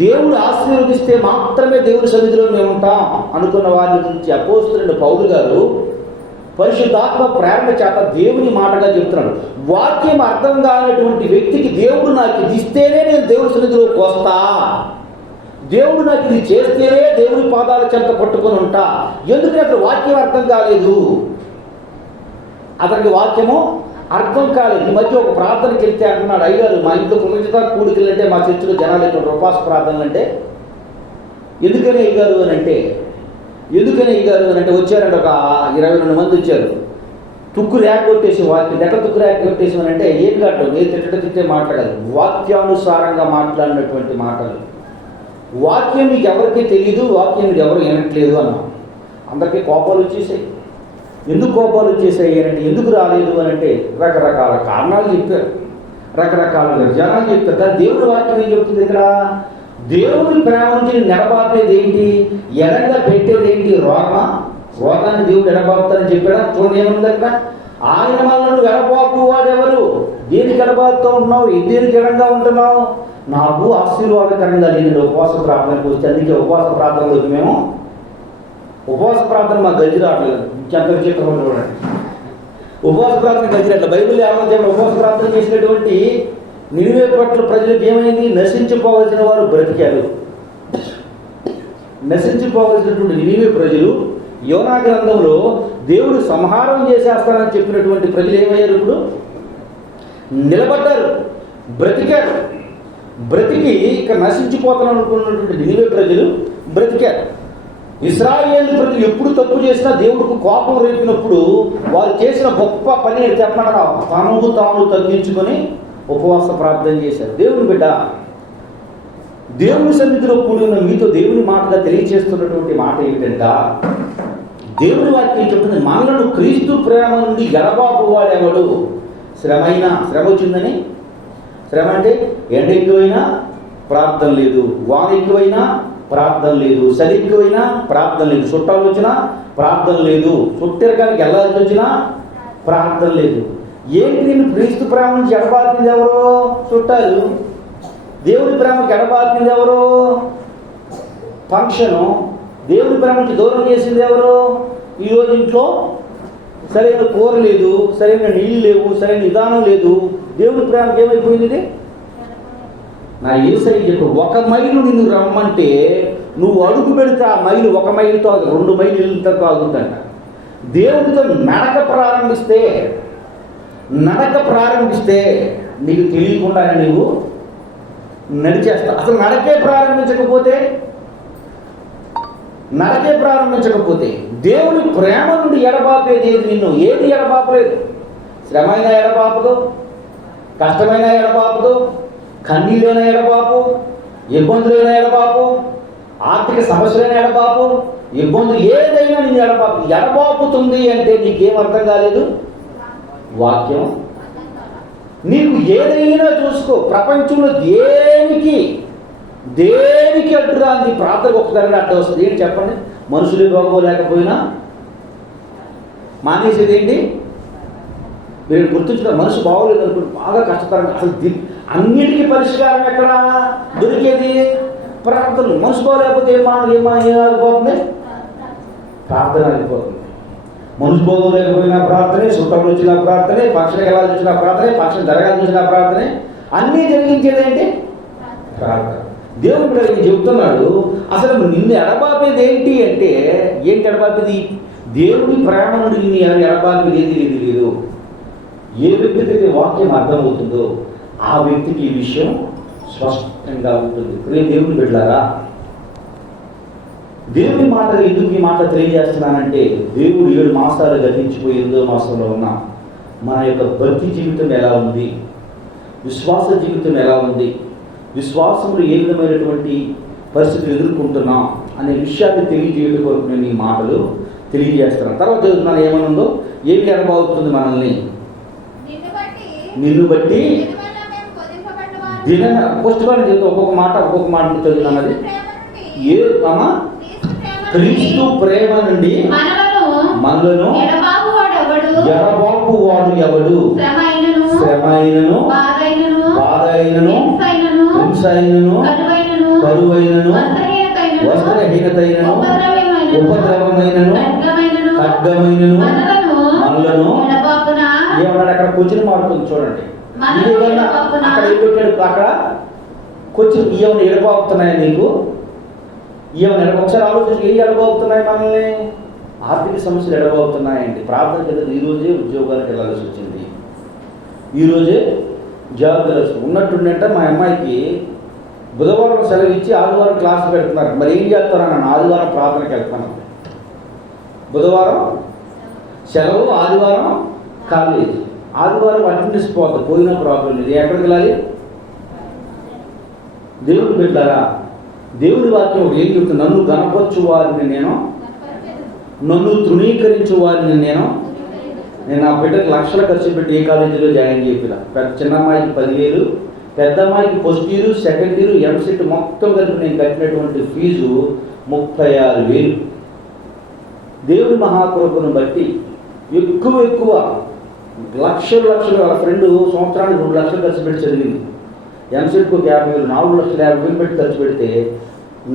దేవుడు ఆశీర్వదిస్తే మాత్రమే దేవుడి సన్నిధిలో మేము ఉంటాం అనుకున్న వారి గురించి అపోస్తలుడైన పౌలు గారు పరిశుద్ధాత్మ ప్రేరణ చేత దేవుని మాటగా చెప్తున్నాడు. వాక్యం అర్థం కానటువంటి వ్యక్తికి దేవుడు నాకు ఇది ఇస్తేనే నేను దేవుడి సన్నిధిలోకి వస్తా, దేవుడు నాకు ఇది చేస్తేనే దేవుని పాదాల చెంత పట్టుకొని ఉంటా. ఎందుకంటే అతను వాక్యం అర్థం కాలేదు, అతనికి వాక్యము అర్థం కాలేదు. ఈ మధ్య ఒక ప్రార్థనకి వెళ్తే అంటున్నాడు, అయ్యారు మా ఇంట్లో కృతజ్ఞత కూడికలు అంటే మా చర్చిలో జనాలు ఇక్కడ ఉపవాస ప్రార్థనలు అంటే ఎందుకని అయ్యారు అని అంటే వచ్చారంటే ఒక 22 మంది వచ్చారు. తుక్కు ర్యాక్ కొట్టేసి వాక్యం ఎట్లా తుక్కు ర్యాక్ కొట్టేసి అని అంటే ఏం కాదు, నేను తిట్టే మాట్లాడాలి, వాక్యానుసారంగా మాట్లాడినటువంటి మాటలు. వాక్యం మీకు ఎవరికి తెలియదు, వాక్యం మీకు ఎవరు వినట్లేదు అన్నా. అందరికీ కోపాలు వచ్చేసాయి. ఎందుకు కోపాలు వచ్చేసాయి అంటే, ఎందుకు రాలేదు అని అంటే రకరకాల కారణాలు చెప్పారు, రకరకాల జనాలు చెప్పారు. కానీ దేవుడి వాక్యం ఏం చెప్తుంది ఇక్కడ? దేవుడి ప్రేమ నుంచి నెడబాపేది ఏంటి? ఎడంగా పెట్టేది ఏంటి? రోగాన్ని దేవుడు ఎడబాపుతారని చెప్పాడా? చూడండి ఏముంది అక్కడ, ఆయన మనల్ని ఎడబాపు వాడెవరు? దేనికి ఎడబాపుతూ ఉంటున్నావు? దేనికి ఎడంగా ఉంటున్నావు? నాకు ఆశీర్వాదకరంగా నేను ఉపవాస ప్రార్థనకు వచ్చి, అందుకే ఉపవాస ప్రార్థనలోకి మేము ఉపవాస ప్రార్థన మా గది రావట్లేదు. చెంత చిత్రం చూడండి, ఉపవాస ప్రార్థన గది రావట్లేదు. బైబిల్ ఏమైనా ఉపవాస ప్రార్థన చేసినటువంటి నినివే పట్ల ప్రజలకు ఏమైంది? నశించిపోవలసిన వారు బ్రతికారు. నశించిపోవలసినటువంటి నినివే ప్రజలు యోనా గ్రంథంలో దేవుడు సంహారం చేసేస్తానని చెప్పినటువంటి ప్రజలు ఏమయ్యారు? ఇప్పుడు నిలబడ్డారు, బ్రతికారు. బ్రతికి ఇక నశించిపోతాను అనుకున్నటువంటి నినివే ప్రజలు బ్రతికారు. ఇశ్రాయేలు ప్రజలు ఎప్పుడు తప్పు చేసినా దేవుడికి కోపం రేపినప్పుడు వారు చేసిన గొప్ప పని చెప్పమంటారా, తనకు తాను తగ్గించుకొని ఉపవాస ప్రార్థన చేశారు. దేవుని బిడ్డ, దేవుని సన్నిధిలో కూడిన మీతో దేవుని మాటగా తెలియజేస్తున్నటువంటి మాట ఏమిటంటే, దేవుని వాక్యం చెప్తుంది, మనలను క్రీస్తు ప్రేమ నుండి ఎడబాపు వాడేవాడు. శ్రమ వచ్చిందని, శ్రమ అంటే ఎండ ఎక్కువైనా ప్రార్థన లేదు, వాన ఎక్కువైనా ప్రార్థన లేదు, చలి ఎక్కువైనా ప్రార్థన లేదు, చుట్టాలు వచ్చినా ప్రార్థన లేదు, చుట్టెరకానికి వెళ్ళాల్సి వచ్చినా ప్రార్థన లేదు. ఏంటి నేను క్రీస్తు ప్రేమ నుంచి ఎడబాపింది ఎవరో? చుట్టాలు. దేవుని ప్రేమకి ఎడబాపింది ఎవరో? ఫంక్షను. దేవుని ప్రేమ నుంచి దూరం చేసింది ఎవరు? ఈరోజు ఇంట్లో సరైన కూర లేదు, సరైన నీళ్ళు లేవు, సరైన విధానం లేదు. దేవుని ప్రేమకి ఏమైపోయింది ఇది? నా యేసయ్య చెప్పు, 1 మైలు నిన్ను రమ్మంటే నువ్వు అడుగు పెడితే ఆ మైలు 1 మైలుతో 2 మైలు వెళ్తా కాగుందంట. దేవుడితో నడక ప్రారంభిస్తే నీకు తెలియకుండానే నీవు నడిచేస్తావు. అసలు నడకే ప్రారంభించకపోతే దేవుని ప్రేమ నుండి ఎడబాపేది ఏది? నిన్ను ఏది ఎడబాపలేదు? శ్రమ అయినా ఎడబాపదు, కష్టమైన ఎడబాపదు, కన్నీళ్ళైన ఎడబాపు, ఇబ్బందులైన ఎడబాపు, ఆర్థిక సమస్యలైన ఎడబాపు, ఇబ్బందులు ఏదైనా నేను ఎడబాపుతుంది అంటే నీకేం అర్థం కాలేదు? వాక్యం. నీకు ఏదైనా చూసుకో, ప్రపంచంలో దేనికి అడ్డురాంది ప్రార్థనకు ఒకసారి అడ్డు వస్తుంది. ఏంటి చెప్పండి? మనుషులు బాగోలేకపోయినా మానేసేది ఏంటి? మీరు గుర్తుంచుకున్న, మనసు బాగోలేదు అనుకుంటే బాగా కష్టతరంగా, అసలు అన్నిటికీ పరిష్కారం ఎక్కడ దొరికేది? ప్రార్థనలు. మనసు బాగోలేకపోతే ఏమైపోతుంది? ప్రార్థన అయిపోతుంది. మనసు బాగోలేకపోయినా ప్రార్థనే, చుట్టాలు వచ్చిన ప్రార్థనే, పక్షులకు వెళ్ళాల్సి వచ్చిన ప్రార్థనే, పక్షులు జరగాల్సి వచ్చిన ప్రార్థనే, అన్నీ జరిగించేది ఏంటి? ప్రార్థన. దేవుడు కూడా చెప్తున్నాడు, అసలు నిన్ను ఎడబాపేది ఏంటి అంటే, ఏంటి ఎడబాపేది? దేవుడి ప్రేమ నుండి నిన్ను ఎడబాపేది ఏది లేదు. ఏ వ్యక్తికైతే వాక్యం అర్థమవుతుందో ఆ వ్యక్తికి ఈ విషయం స్పష్టంగా ఉంటుంది. దేవుని బిడ్డలారా, దేవుని మాట ఎందుకు ఈ మాట తెలియజేస్తున్నానంటే, దేవుడు 7 మాసాలు గతించిపోయి 8వ మాసంలో ఉన్న మన యొక్క భక్తి జీవితం ఎలా ఉంది, విశ్వాస జీవితం ఎలా ఉంది, విశ్వాసంలో ఏ విధమైనటువంటి పరిస్థితులు ఎదుర్కొంటున్నాం అనే విషయాన్ని తెలియజేయడం కొరకు నేను ఈ మాటలు తెలియజేస్తున్నాను. తర్వాత చదువుతున్నాను ఏమనుందో, ఏమి అనుభవవుతుంది మనల్ని? నిన్ను బట్టి పుస్తకాన్ని చేస్తే ఒక్కొక్క మాట చదువుతున్నాను. అది క్రీస్తు ప్రేమ నుండి మనలను ఎడబాపు వాడు ఎవడు? శ్రమైనను, బాధైనను, హింసైనను, కరువైనను, వస్త్రహీనతైనను, ఉపద్రవమైనను, ఖడ్గమైనను మనలను ఏమన్నాడు? అక్కడ క్వశ్చన్ మారుతుంది చూడండి. అక్కడ ఏం పెట్టాడు? అక్కడ క్వశ్చన్ ఏమైనా ఎడబాపుతున్నాయా నీకు? ఏమైనా ఒకసారి ఆలోచించి ఏ ఎడబాపుతున్నాయి మనల్ని? ఆర్థిక సమస్యలు ఎడబాపుతున్నాయండి. ప్రార్థన కదా, ఈరోజే ఉద్యోగానికి వెళ్ళాల్సి వచ్చింది, ఈరోజే జాబ్ వెళ్ళాల్సి ఉన్నట్టుండంటే మా అమ్మాయికి బుధవారం సెలవు ఇచ్చి ఆదివారం క్లాస్ పెడుతున్నారు. మరి ఏం చేస్తారా? నన్ను ఆదివారం ప్రార్థనకి వెళ్తాను. బుధవారం సెలవు, ఆదివారం కాలేజ్, ఆదివారం అటెండెన్స్ పోతుంది, పోయినా ప్రాబ్లం లేదు. ఎక్కడికి వెళ్ళాలి? దేవుని బిడ్డలారా, దేవుని వాక్యం ఏం చెప్తుంది? నన్ను గణపరచు వారిని నేను, నన్ను తృణీకరించు వారిని నేను నా బిడ్డకు లక్షల ఖర్చు పెట్టి ఏ కాలేజీలో జాయిన్ చేపిన. చిన్న అమ్మాయికి 10,000, పెద్ద అమ్మాయికి first year, second year, EAMCET మొత్తం కలిపి నేను కట్టినటువంటి ఫీజు 36,000. దేవుడి మహాకృపను బట్టి ఎక్కువ లక్షలు వాళ్ళ ఫ్రెండ్ సంవత్సరానికి 2 లక్షలు ఖర్చు పెట్టి చదివింది. ఎంసెట్కు 50,000, 4,50,000 పెట్టి ఖర్చు పెడితే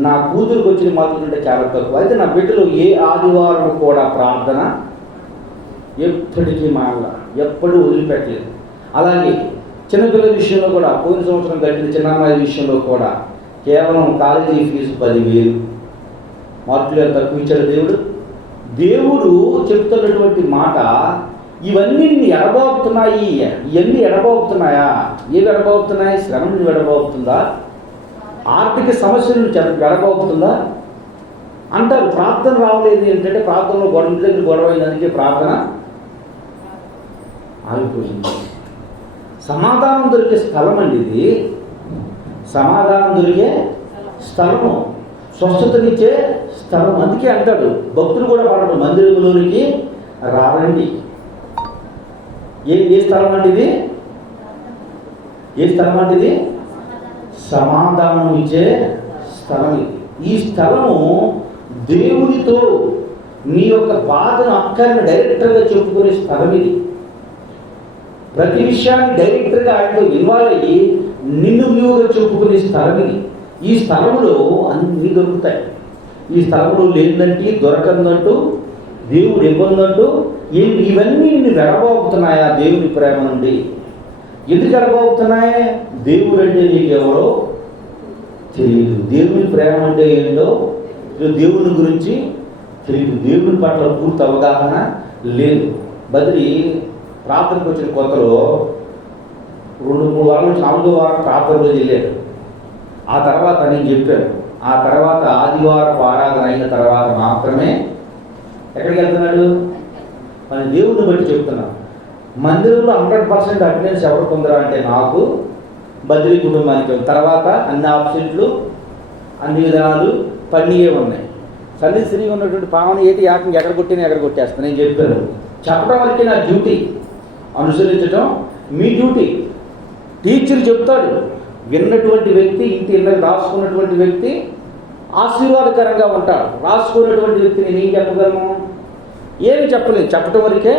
నా కూతురికి వచ్చిన మార్కులు అంటే చాలా తక్కువ. అయితే నా బిడ్డలు ఏ ఆదివారం కూడా ప్రార్థన ఎప్పటికీ ఎప్పుడూ వదిలిపెట్టలేదు. అలాగే చిన్నపిల్లల విషయంలో కూడా పోయిన సంవత్సరం కట్టిన చిన్న అమ్మాయి విషయంలో కూడా కేవలం కాలేజీ ఫీజు 10,000, మార్కులు తక్కువ ఇచ్చాడు దేవుడు చెప్తున్నటువంటి మాట. ఇవన్నీ ఎడబాపుతున్నాయి. ఇవన్నీ ఎడబాపుతున్నాయా? ఏవి ఎడబాపుతున్నాయి? శ్రమను ఎడబాపుతుందా? ఆర్థిక సమస్యలను ఎడబాపుతుందా? అంటారు. ప్రార్థన రావలేదు ఏంటంటే ప్రార్థనలో ఇంటి దగ్గర గొడవ అయిందందుకే ప్రార్థన ఆగిపోయింది. సమాధానం దొరికే స్థలం అండి ఇది. సమాధానం దొరికే స్థలము, స్వస్థతనిచ్చే స్థలం. అందుకే అంటాడు భక్తులు కూడా పాడడు, మందిరంలోనికి రారండి. ఏ స్థలం అంటే ఇది? ఏ స్థలం అంటే ఇది? సమాధానం ఇచ్చే స్థలం ఇది. ఈ స్థలము దేవునితో నీ యొక్క బాధను, అక్కర్ని డైరెక్టర్గా చెప్పుకునే స్థలం ఇది. ప్రతి విషయాన్ని డైరెక్టర్గా ఆయనతో ఇన్వాల్వ్ అయ్యి నిన్ను నువ్వుగా చెప్పుకునే స్థలం ఇది. ఈ స్థలంలో అన్నీ దొరుకుతాయి. ఈ స్థలంలో లేదంటే దొరకందంటూ, దేవుడు ఇవ్వందంటూ ఇవన్నీ నిన్ను వెడబాపుతున్నాయా దేవుని ప్రేమ నుండి? ఎందుకు వెడబాపుతున్నాయి? దేవుడు అంటే నీకెవరో తెలియదు, దేవుని ప్రేమ అంటే ఏంటో దేవుని గురించి తెలియదు, దేవుని పట్ల పూర్తి అవగాహన లేదు. బదిలీ ప్రార్థనకు వచ్చిన కొత్తలో 2-3 వారాల నుంచి 4వ వారం ప్రార్థన రోజు వెళ్ళాడు. ఆ తర్వాత నేను చెప్పాను, ఆ తర్వాత ఆదివారం ఆరాధన అయిన తర్వాత మాత్రమే ఎక్కడికి వెళ్తున్నాడు? మన దేవుడిని బట్టి చెప్తున్నాను. మందిరంలో 100% అటెండెన్స్ ఎవరు పొందరా అంటే నాకు, బదిలీ కుటుంబానికి. తర్వాత అన్ని ఆబ్సెంట్లు, అన్ని విధానాలు పన్నీయే ఉన్నాయి. తల్లి స్త్రీ ఉన్నటువంటి పావన ఏటి యాకం ఎక్కడ కొట్టినా ఎక్కడ కొట్టేస్తాను. నేను చెప్పాను, చెప్పడం వరకే నా డ్యూటీ, అనుసరించడం మీ డ్యూటీ. టీచర్ చెప్తాడు, విన్నటువంటి వ్యక్తి, ఇంటి ఇళ్ళకి రాసుకున్నటువంటి వ్యక్తి ఆశీర్వాదకరంగా ఉంటాడు. రాసుకున్నటువంటి వ్యక్తి నేను ఏం చెప్పగలను? ఏమి చెప్పలేదు, చెప్పడం వరకే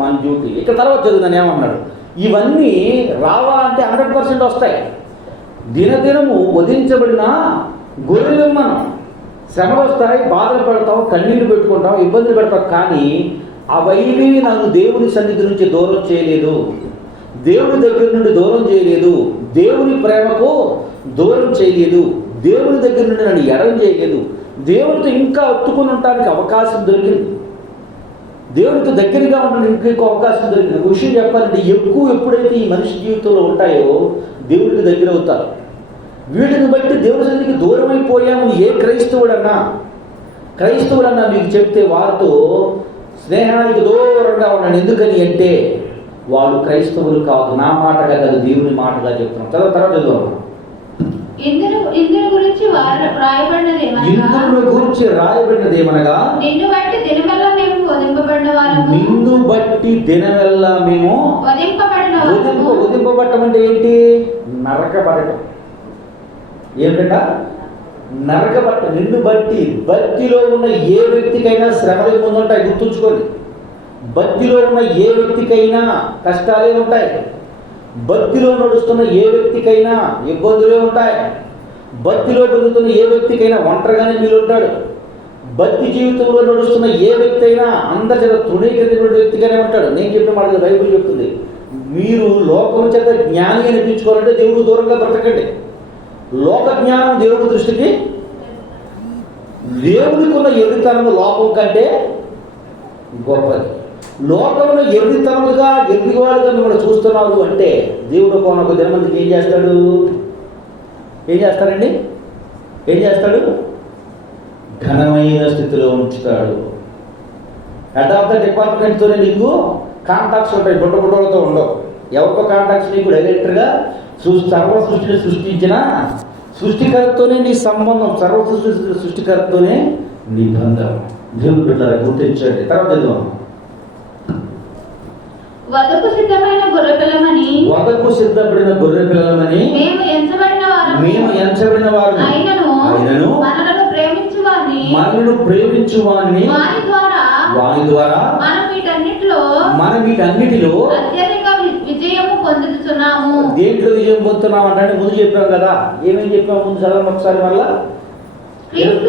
మన డ్యూటీ. ఇక తర్వాత చదువుతాను ఏమన్నాడు, ఇవన్నీ రావాలంటే 100% వస్తాయి. దినదినము వధించబడిన గొర్రెలు మనం. శ్రమలు వస్తాయి, బాధలు పడతాం, కన్నీళ్లు పెట్టుకుంటాం, ఇబ్బందులు పెడతాం. కానీ అవన్నీ నన్ను దేవుని సన్నిధి నుంచి దూరం చేయలేదు, దేవుని దగ్గర నుండి దూరం చేయలేదు, దేవుని ప్రేమకు దూరం చేయలేదు, దేవుని దగ్గర నుండి నన్ను ఎడం చేయలేదు. దేవునితో ఇంకా అత్తుకుని ఉండడానికి అవకాశం దొరికింది, దేవునితో దగ్గరగా ఉండడానికి ఇంకో అవకాశం దొరికింది. ఒక విషయం చెప్పాలంటే, ఎప్పుడైతే ఈ మనిషి జీవితంలో ఉంటాయో దేవుడికి దగ్గర అవుతారు. వీటిని బట్టి దేవుని సన్నిధికి దూరం అయిపోయాము ఏ క్రైస్తవుడన్నా మీకు చెప్తే వారితో స్నేహానికి దూరంగా ఉన్నాను. ఎందుకని అంటే వాళ్ళు క్రైస్తవులు కాదు, నా మాటగా కాదు, దేవుని మాటగా చెప్తున్నాం. తర్వాత చదువు. ఇందును గురించి రాయబడినదేమనగా, నిన్ను బట్టి దినమెల్లా మేము వధింపబడటం అంటే ఏంటి? నరకబడటం. ఏమిటంట? నరకబడటం. నిన్ను బట్టి, భక్తిలో ఉన్న ఏ వ్యక్తికైనా శ్రమలే ముందుంటాయి, గుర్తుంచుకోండి. భక్తిలో ఉన్న ఏ వ్యక్తికైనా కష్టాలే ఉంటాయి, భక్తిలో నడుస్తున్న ఏ వ్యక్తికైనా ఇబ్బందులే ఉంటాయి, భక్తిలో పెరుగుతున్న ఏ వ్యక్తికైనా ఒంటరిగానే మీరు ఉంటాడు. భక్తి జీవితంలో నడుస్తున్న ఏ వ్యక్తి అయినా అందరి చేత తృణీకరించిన వ్యక్తిగానే ఉంటాడు. నేను చెప్పిన మాట బైబిల్ చెప్తుంది, మీరు లోకం చేత జ్ఞాని అనిపించుకోవాలంటే దేవుడు దూరంగా బ్రతకండి. లోక జ్ఞానం దేవుడి దృష్టికి, దేవుడికి ఉన్న ఎర్రితనము లోకం కంటే గొప్పది. లోకంలో ఎర్రితనములుగా ఎర్రివాడుగా మిమ్మల్ని చూస్తున్నారు అంటే దేవుడు కొనొక దినమందికి ఏం చేస్తాడు? ఏం చేస్తాడు? ఘనమైన స్థితిలో ఉంచుతాడు. హెడ్ ఆఫ్ ద డిపార్ట్మెంట్తోనే నీకు కాంటాక్ట్స్ ఉంటాయి, బుట్టబుట్టలతో ఉండవు. ఎవరితో కాంటాక్ట్స్? నీకు డైరెక్టర్గా సర్వ సృష్టిని సృష్టించిన సృష్టికర్తతోనే నీ సంబంధం, సర్వ సృష్టికర్తతోనే నీ బంధం. దేవుడు బిడ్డలారా గుర్తించండి. తర్వాత వధకు సిద్ధపడిన గొర్రె పిల్లలమని మేము ఎంచబడిన వారు అయినను మనలను ప్రేమించు వారిని వాని ద్వారా మనం వీటన్నిటిలో అత్యధిక విజయము పొందుతున్నాము. దేంట్లో విజయం పొందుతున్నాం అంటే ముందు చెప్పాం కదా. ఏమేం చెప్పాము? ముందు చదవండి ఒకసారి మళ్ళా. క్రీస్తు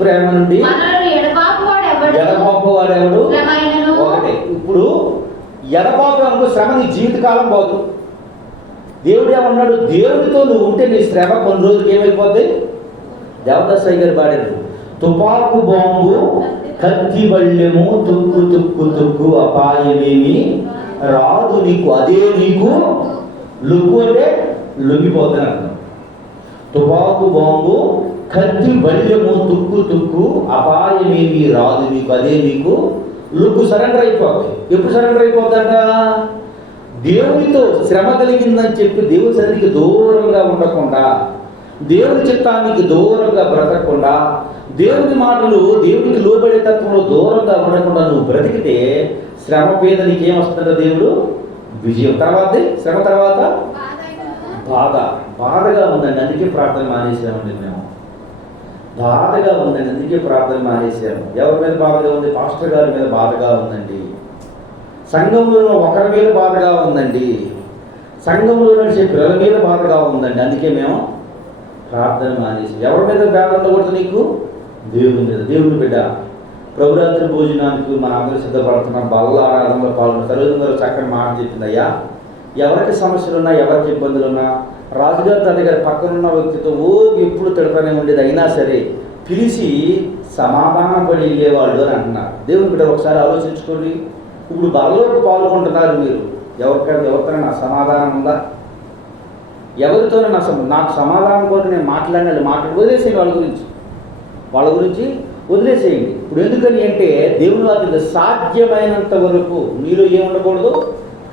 ప్రేమ నుండి మనలను ఎడబాపువాడెవడు? ఒకటే. ఇప్పుడు ఎడబాపు అనుకో, శ్రమ నీ జీవితకాలం పోదు. దేవుడు ఏమన్నాడు? దేవుడితో నువ్వు ఉంటే నీ శ్రమ కొన్ని రోజులకి ఏమైపోద్ది? దేవదాస్ గారు పాడారు, తుపాకు బాంబు కత్తి బళ్ళెము తుక్కు అపాయమేమి రాదు నీకు, అదే నీకు లొంగు అంటే లొంగిపోతాను అర్థం. తుపాకు బాంబు, కత్తి బల్యము, తుక్కు తుక్కు, అపాయమేమి రాదు నీకు, అదే నీకు లుక్కు. సరెండర్ అయిపోతుంది. ఎప్పుడు సరెండర్ అయిపోతుందంట? దేవునితో శ్రమ కలిగిందని చెప్పి దేవుని సన్నిధికి దూరంగా ఉండకుండా, దేవుని చిత్తానికి దూరంగా బ్రతకకుండా, దేవుని మాటలు దేవునికి లోబడే తత్వంలో దూరంగా ఉండకుండా నువ్వు బ్రతికితే శ్రమ మీద నీకేమొస్తుందంట? దేవుడు విజయం. తర్వాత శ్రమ తర్వాత బాధగా ఉందండి, అందుకే ప్రార్థన మానేసామండి మేము. బాధగా ఉందండి, అందుకే ప్రార్థన మానేసాము. ఎవరి మీద బాధగా ఉంది? పాస్టర్ గారి మీద బాధగా ఉందండి. సంఘంలో ఒకరి మీద బాధగా ఉందండి. సంఘంలో నడిచే పిల్లల మీద బాధగా ఉందండి. అందుకే మేము ప్రార్థన మానేసాం. ఎవరి మీద బాధ ఉండకూడదు నీకు? దేవుని మీద. దేవుని బిడ్డ, ప్రభురాత్రి భోజనానికి మన అందరూ సిద్ధపడుతున్నాం. బల్ల ఆరాధనలో పాల్గొన్న తల్లి గారు చక్కని మాట చెప్పింది. అయ్యా, ఎవరికి సమస్యలు ఉన్నా, ఎవరికి ఇబ్బందులు ఉన్నా, రాజుగారి తండ్రి గారి పక్కనున్న వ్యక్తితో ఎప్పుడు తిడతానే ఉండేది. అయినా సరే పిలిచి సమాధానం పడి వెళ్ళేవాళ్ళు అని అంటున్నారు. దేవుని బిడ్డ, ఒకసారి ఆలోచించుకోండి. ఇప్పుడు బలలోకి పాల్గొంటున్నారు మీరు. ఎవరికైనా సమాధానం ఉందా? ఎవరితోనే నాకు సమాధానం కోసం నేను మాట్లాడిన వదిలేసేయండి. వాళ్ళ గురించి వదిలేసేయండి. ఇప్పుడు ఎందుకని అంటే దేవుని వాక్యం సాధ్యమైనంత వరకు మీలో ఏముండకూడదు?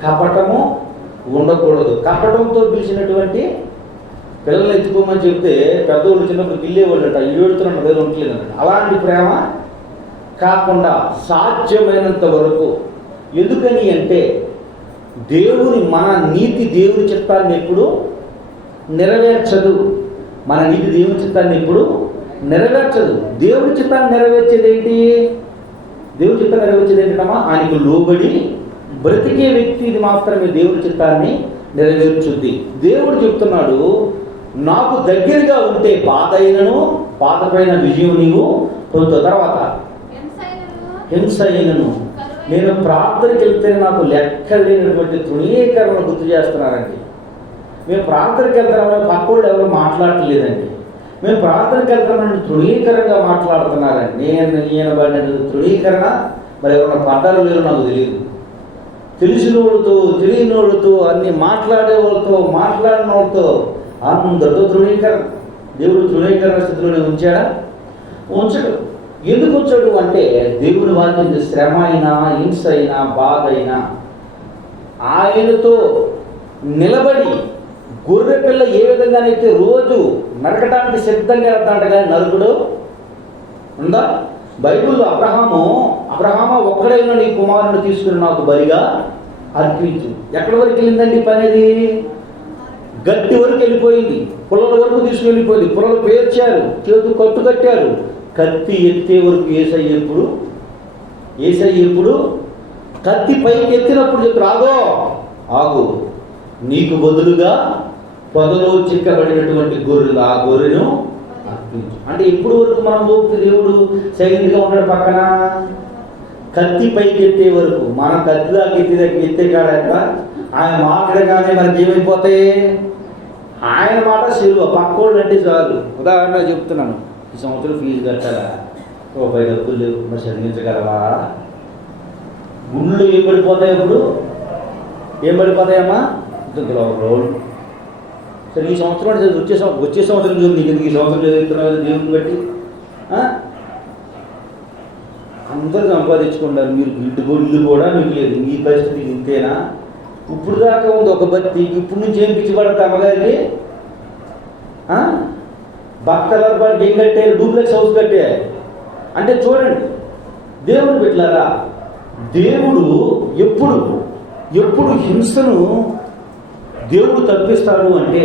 కపటము ఉండకూడదు. కపటంతో పిలిచినటువంటి పిల్లలు ఎత్తుకోమని చెప్తే పెద్దవాళ్ళు చిన్నప్పుడు గిల్లేవాళ్ళు అంట, ఇల్లు పెడుతున్నాడు దగ్గర ఉండలేదు అన్నట్టు. అలాంటి ప్రేమ కాకుండా సాధ్యమైనంత వరకు. ఎందుకని అంటే మన నీతి దేవుని చిత్తాన్ని ఎప్పుడు నెరవేర్చదు. మన నీతి దేవుని చిత్తాన్ని ఎప్పుడు నెరవేర్చదు. దేవుని చిత్తాన్ని నెరవేర్చేది ఏంటి? దేవుని చిత్తాన్ని నెరవేర్చేది ఏంటమ్మా? ఆయనకు లోబడి బ్రతికే వ్యక్తి ఇది మాత్రమే దేవుని చిత్తాన్ని నెరవేర్చుద్ది. దేవుడు చెప్తున్నాడు, నాకు దగ్గరగా ఉంటే బాధ అయినను, బాధపైన విజయం నీవు పొందుతావు. తర్వాత హింస అయినను. నేను ప్రార్థనకి వెళ్తే నాకు లెక్క లేనటువంటి తృణీకరణ గుర్తు చేస్తున్నారండి. మేము ప్రార్థనకి వెళ్తామని పక్కోళ్ళు ఎవరు మాట్లాడలేదండి. మేము ప్రార్థనకి వెళ్తామని తృణీకరంగా మాట్లాడుతున్నారండి. ఈయన పడిన తృణీకరణ మరి ఎవరైనా పడ్డారో లేదో నాకు తెలియదు. తెలిసిన వాళ్ళతో, తెలియని వాళ్ళతో, అన్ని మాట్లాడే వాళ్ళతో, మాట్లాడిన వాళ్ళతో అందరితో తృణీకరణ. దేవుడు తృణీకరణ స్థితిలోనే ఉంచాడా? ఉంచడు. ఎందుకు వచ్చాడు అంటే దేవుని వాక్యం శ్రమ అయినా, హింస అయినా, బాధ అయినా ఆయనతో నిలబడి గొర్రె పిల్ల ఏ విధంగానైతే రోజు నరకడానికి సిద్ధంగా వెళ్తాంట కానీ నరుకుడు ఉందా? బైబిల్లో అబ్రహాము ఒక్కడైనా నీ కుమారుని తీసుకుని నాకు బలిగా అర్పించు. ఎక్కడి వరకు వెళ్ళిందండి పని? అది గట్టి వరకు వెళ్ళిపోయింది. పుల్లల వరకు తీసుకెళ్ళిపోయింది. పుల్లలు పేర్చారు, చేతులు కట్టు కట్టారు. కత్తి ఎత్తే వరకు ఏసై ఎప్పుడు కత్తి పైకి ఎత్తినప్పుడు చెప్పి ఆగు, నీకు బదులుగా పొదలో చిక్కబడినటువంటి గొర్రెలు, ఆ గొర్రెను అర్పించు. అంటే ఎప్పుడు వరకు మనం పోతే దేవుడు సైలెంట్గా ఉన్నాడు పక్కన? కత్తి పైకి ఎత్తే వరకు. మనం కత్తి దాకా ఎత్తే కాడ ఆయన మాట్లాడగానే మనకి ఏమైపోతాయి? ఆయన మాట శిలువ, పక్కోళ్ళు అంటే చాలు. ఉదాహరణ చెప్తున్నాను, ఈ సంవత్సరం ఫీజు కట్టాలా, రూపాయి డబ్బులు లేవు, మరి చదివించగలవా? గుళ్ళు ఏం పడిపోతాయి? ఇప్పుడు ఏం పడిపోతాయమ్మా? రోజు సరే ఈ సంవత్సరం వచ్చే సంవత్సరం నీకు ఎందుకు ఈ సంవత్సరం చదువుతున్నావు దేవుని బట్టి? అందరూ సంపాదించుకుంటారు, మీరు ఇల్లు కూడా మీకు లేదు. మీ పరిస్థితి ఇంతేనా? ఇప్పుడు దాకా ఉంది ఒక బత్తి, ఇప్పుడు నుంచి ఏం పిచ్చిపడతా అమ్మగారికి? భక్తలకి ఏం కట్టారు? డూప్లెక్స్ హౌస్ కట్టారు. అంటే చూడండి, దేవుడు పెట్టారా? దేవుడు ఎప్పుడు హింసను దేవుడు తప్పిస్తాడు అంటే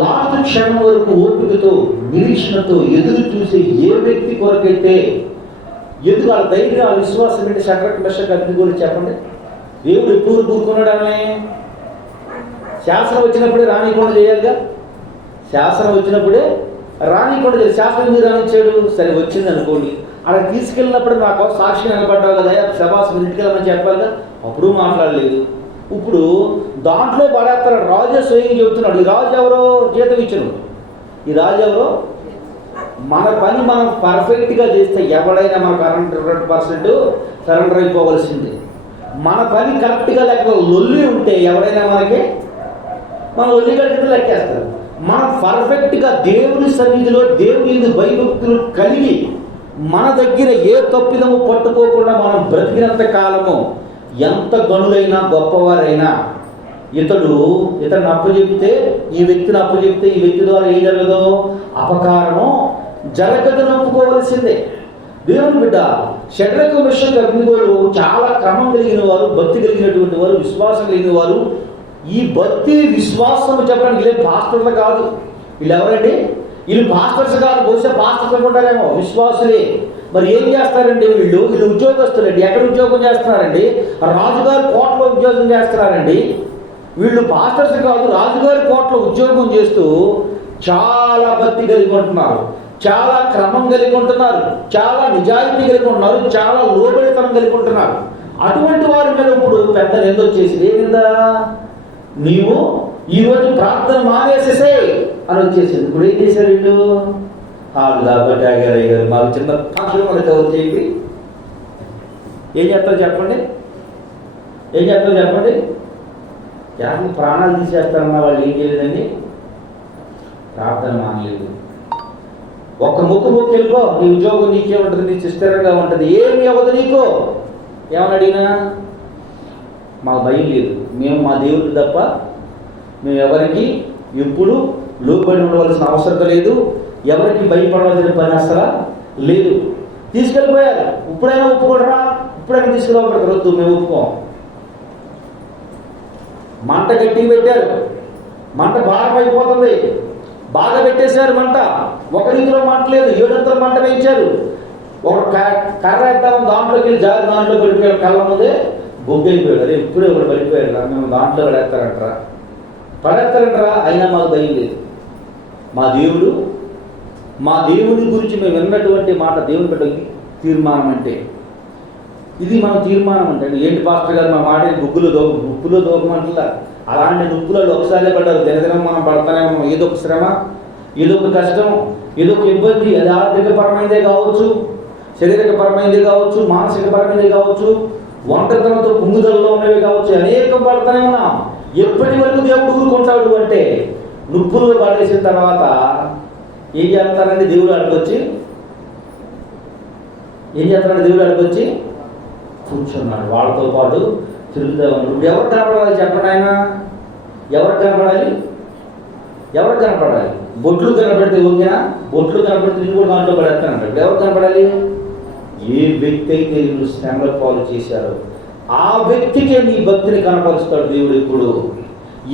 లాస్ట్ క్షణం వరకు ఓపికతో, నిరీక్షణతో ఎదురు చూసే ఏ వ్యక్తి కొరకైతే ఎందుకు ఆ ధైర్యం, ఆ విశ్వాసం అంటే శంకర మెషక్ అగ్ని గురించి చెప్పండి. దేవుడు ఎప్పుడు కూరుకున్నాడు? ఆమె శాసనం వచ్చినప్పుడే రానికుండా చేయాలిగా. శాసనం వచ్చినప్పుడే రానికుండా చేయాలి. శాసనం ఎందుకు రానిచ్చాడు? సరే వచ్చింది అనుకోండి, అలా తీసుకెళ్ళినప్పుడు నాకు సాక్షి నిలబడ్డావు కదా, శబాస్ ఇంటికి వెళ్ళమని చెప్పాలిగా. అప్పుడు మాట్లాడలేదు. ఇప్పుడు దాంట్లో పడేస్తాడు. రాజు స్వయం చెబుతున్నాడు. ఈ రాజు ఎవరో? జీతం ఇచ్చాడు. ఈ రాజు ఎవరో? మన పని మనం పర్ఫెక్ట్గా చేస్తే ఎవడైనా మనకు 100% సరెండర్ అయిపోవలసింది. మన పని కరెక్ట్గా లేకపోతే లొల్లి ఉంటే ఎవడైనా మనం లొల్లి కడితే లెక్కేస్తారు. మనం పర్ఫెక్ట్గా దేవుని సన్నిధిలో దేవుని భయభక్తులు కలిగి మన దగ్గర ఏ తప్పిదము పట్టుకోకుండా మనం బ్రతికినంత కాలము ఎంత గనులైనా గొప్పవారైనా ఇతను అప్పచెప్తే ఈ వ్యక్తిని అప్పచెప్తే ఈ వ్యక్తి ద్వారా ఏం జరగదో అపకారము జరగదని ఒప్పుకోవలసిందే. దేవుని బిడ్డ షడ్రకు మెషకు అగ్నిగోలు చాలా క్రమం కలిగిన వారు, భక్తి కలిగినటువంటి వారు, విశ్వాసం కలిగిన వారు. ఈ భక్తి విశ్వాసం చెప్పడానికి వీళ్ళే పాస్టర్లు కాదు. వీళ్ళు ఎవరండి? వీళ్ళు పాస్టర్స్ కాదు. బహుశా పాస్టర్స్ అనుకుంటారేమో, విశ్వాసులే. మరి ఏం చేస్తారండి వీళ్ళు ఉద్యోగస్తులండి. ఎక్కడ ఉద్యోగం చేస్తున్నారండి? రాజుగారి కోటలో ఉద్యోగం చేస్తున్నారండి. వీళ్ళు పాస్టర్స్ కాదు, రాజుగారి కోటలో ఉద్యోగం చేస్తూ చాలా భక్తి కలిగి ఉంటున్నారు, చాలా క్రమం కలిగి ఉంటున్నారు, చాలా నిజాయితీ కలిగి ఉంటున్నారు, చాలా లోబడితనం కలిగి ఉంటున్నారు. అటువంటి వారి మీద ఇప్పుడు పెద్దలు ఎందుకు వచ్చేసింది? ఏందా నీవు ఈరోజు ప్రార్థన మానేసేసే అని వచ్చేసింది. ఇప్పుడు ఏం చేశారు వీళ్ళు? కాబట్టి గారు మాకు చిన్న ఫంక్షన్ మనకు వచ్చేది. ఏం చేస్తారు చెప్పండి? ఎవరికి ప్రాణాలు తీసేస్తారన్న వాళ్ళు ఏం చేయలేదండి? ప్రార్థన మానలేదు. ఒక్క ముక్కు వెళ్ళిపో, నీ ఉద్యోగం నీకే ఉంటుంది, నీ స్థిరంగా ఉంటుంది, ఏమి అవ్వదు నీకు. ఏమని అడిగినా మాకు భయం లేదు, మేము మా దేవుడికి తప్ప మేము ఎవరికి ఎప్పుడు లోబడి ఉండవలసిన అవసరం లేదు, ఎవరికి భయపడవలసిన పని అసలు లేదు. తీసుకెళ్ళిపోయారు. ఇప్పుడైనా ఒప్పుకోడరా? ఇప్పుడైనా తీసుకెళ్ళబడతారు. వద్దు, మేము ఒప్పుకోం. మంట గట్టిగా పెట్టారు, మంట భారం అయిపోతుంది, బాగా పెట్టేశారు మంట. ఒక రీతిలో మంట లేదు, 7 మంట పెంచారు. ఒక కర్ర ఎత్తాము, దాంట్లోకి వెళ్ళి జారి దాంట్లో పడిపోయారు. కళ్ళ ముందే బొగ్గైపోయాడు. అదే ఇప్పుడే ఒకటి పడిపోయాడు, మేము దాంట్లో పడేస్తారంటారా? అయినా మాకు భయం లేదు. మా దేవుని గురించి మేము విన్నటువంటి మాట దేవుని బిడ్డ తీర్మానం అంటే ఇది మన తీర్మానం అంటే. ఏంటి పాస్టర్ గారు మా మాట ఉప్పులో దూకమంటలా? అలాంటి ఉప్పులలో ఒకసారి పడ్డారు. దినదినం మనం పడతానే ఉన్నాం. ఏదో ఒక శ్రమ, ఏదో ఒక కష్టం, ఏదో ఒక ఇబ్బంది. అది ఆర్థికపరమైనదే కావచ్చు, శారీరకపరమైనదే కావచ్చు, మానసికపరమైనదే కావచ్చు, ఒంటరితనంతో కుంగుదలలో ఉన్నవి కావచ్చు, అనేకం పడతానే ఉన్నాం. ఎప్పటి వరకు దేవుడు ఊరుకుంటాడు అంటే నుప్పులు పడేసిన తర్వాత ఏం చేస్తారండి? దేవుడు అడుగొచ్చి కూర్చున్నాడు. వాళ్ళతో పాటు తిరుగుతూ ఉన్నాడు. ఇప్పుడు ఎవరు కనపడాలి చెప్పండి? ఆయన ఎవరికి కనపడాలి? బొట్లు కనపడితే ఓకేనా? బొట్లు కనపడితే నేను కూడా దాంట్లో పడేస్తానంట. ఇప్పుడు ఎవరు కనపడాలి? ఏ వ్యక్తి అయితే నిన్ను శ్రమల పాలు చేశారో ఆ వ్యక్తికే నీ భక్తిని కనపరుస్తాడు దేవుడు. ఇప్పుడు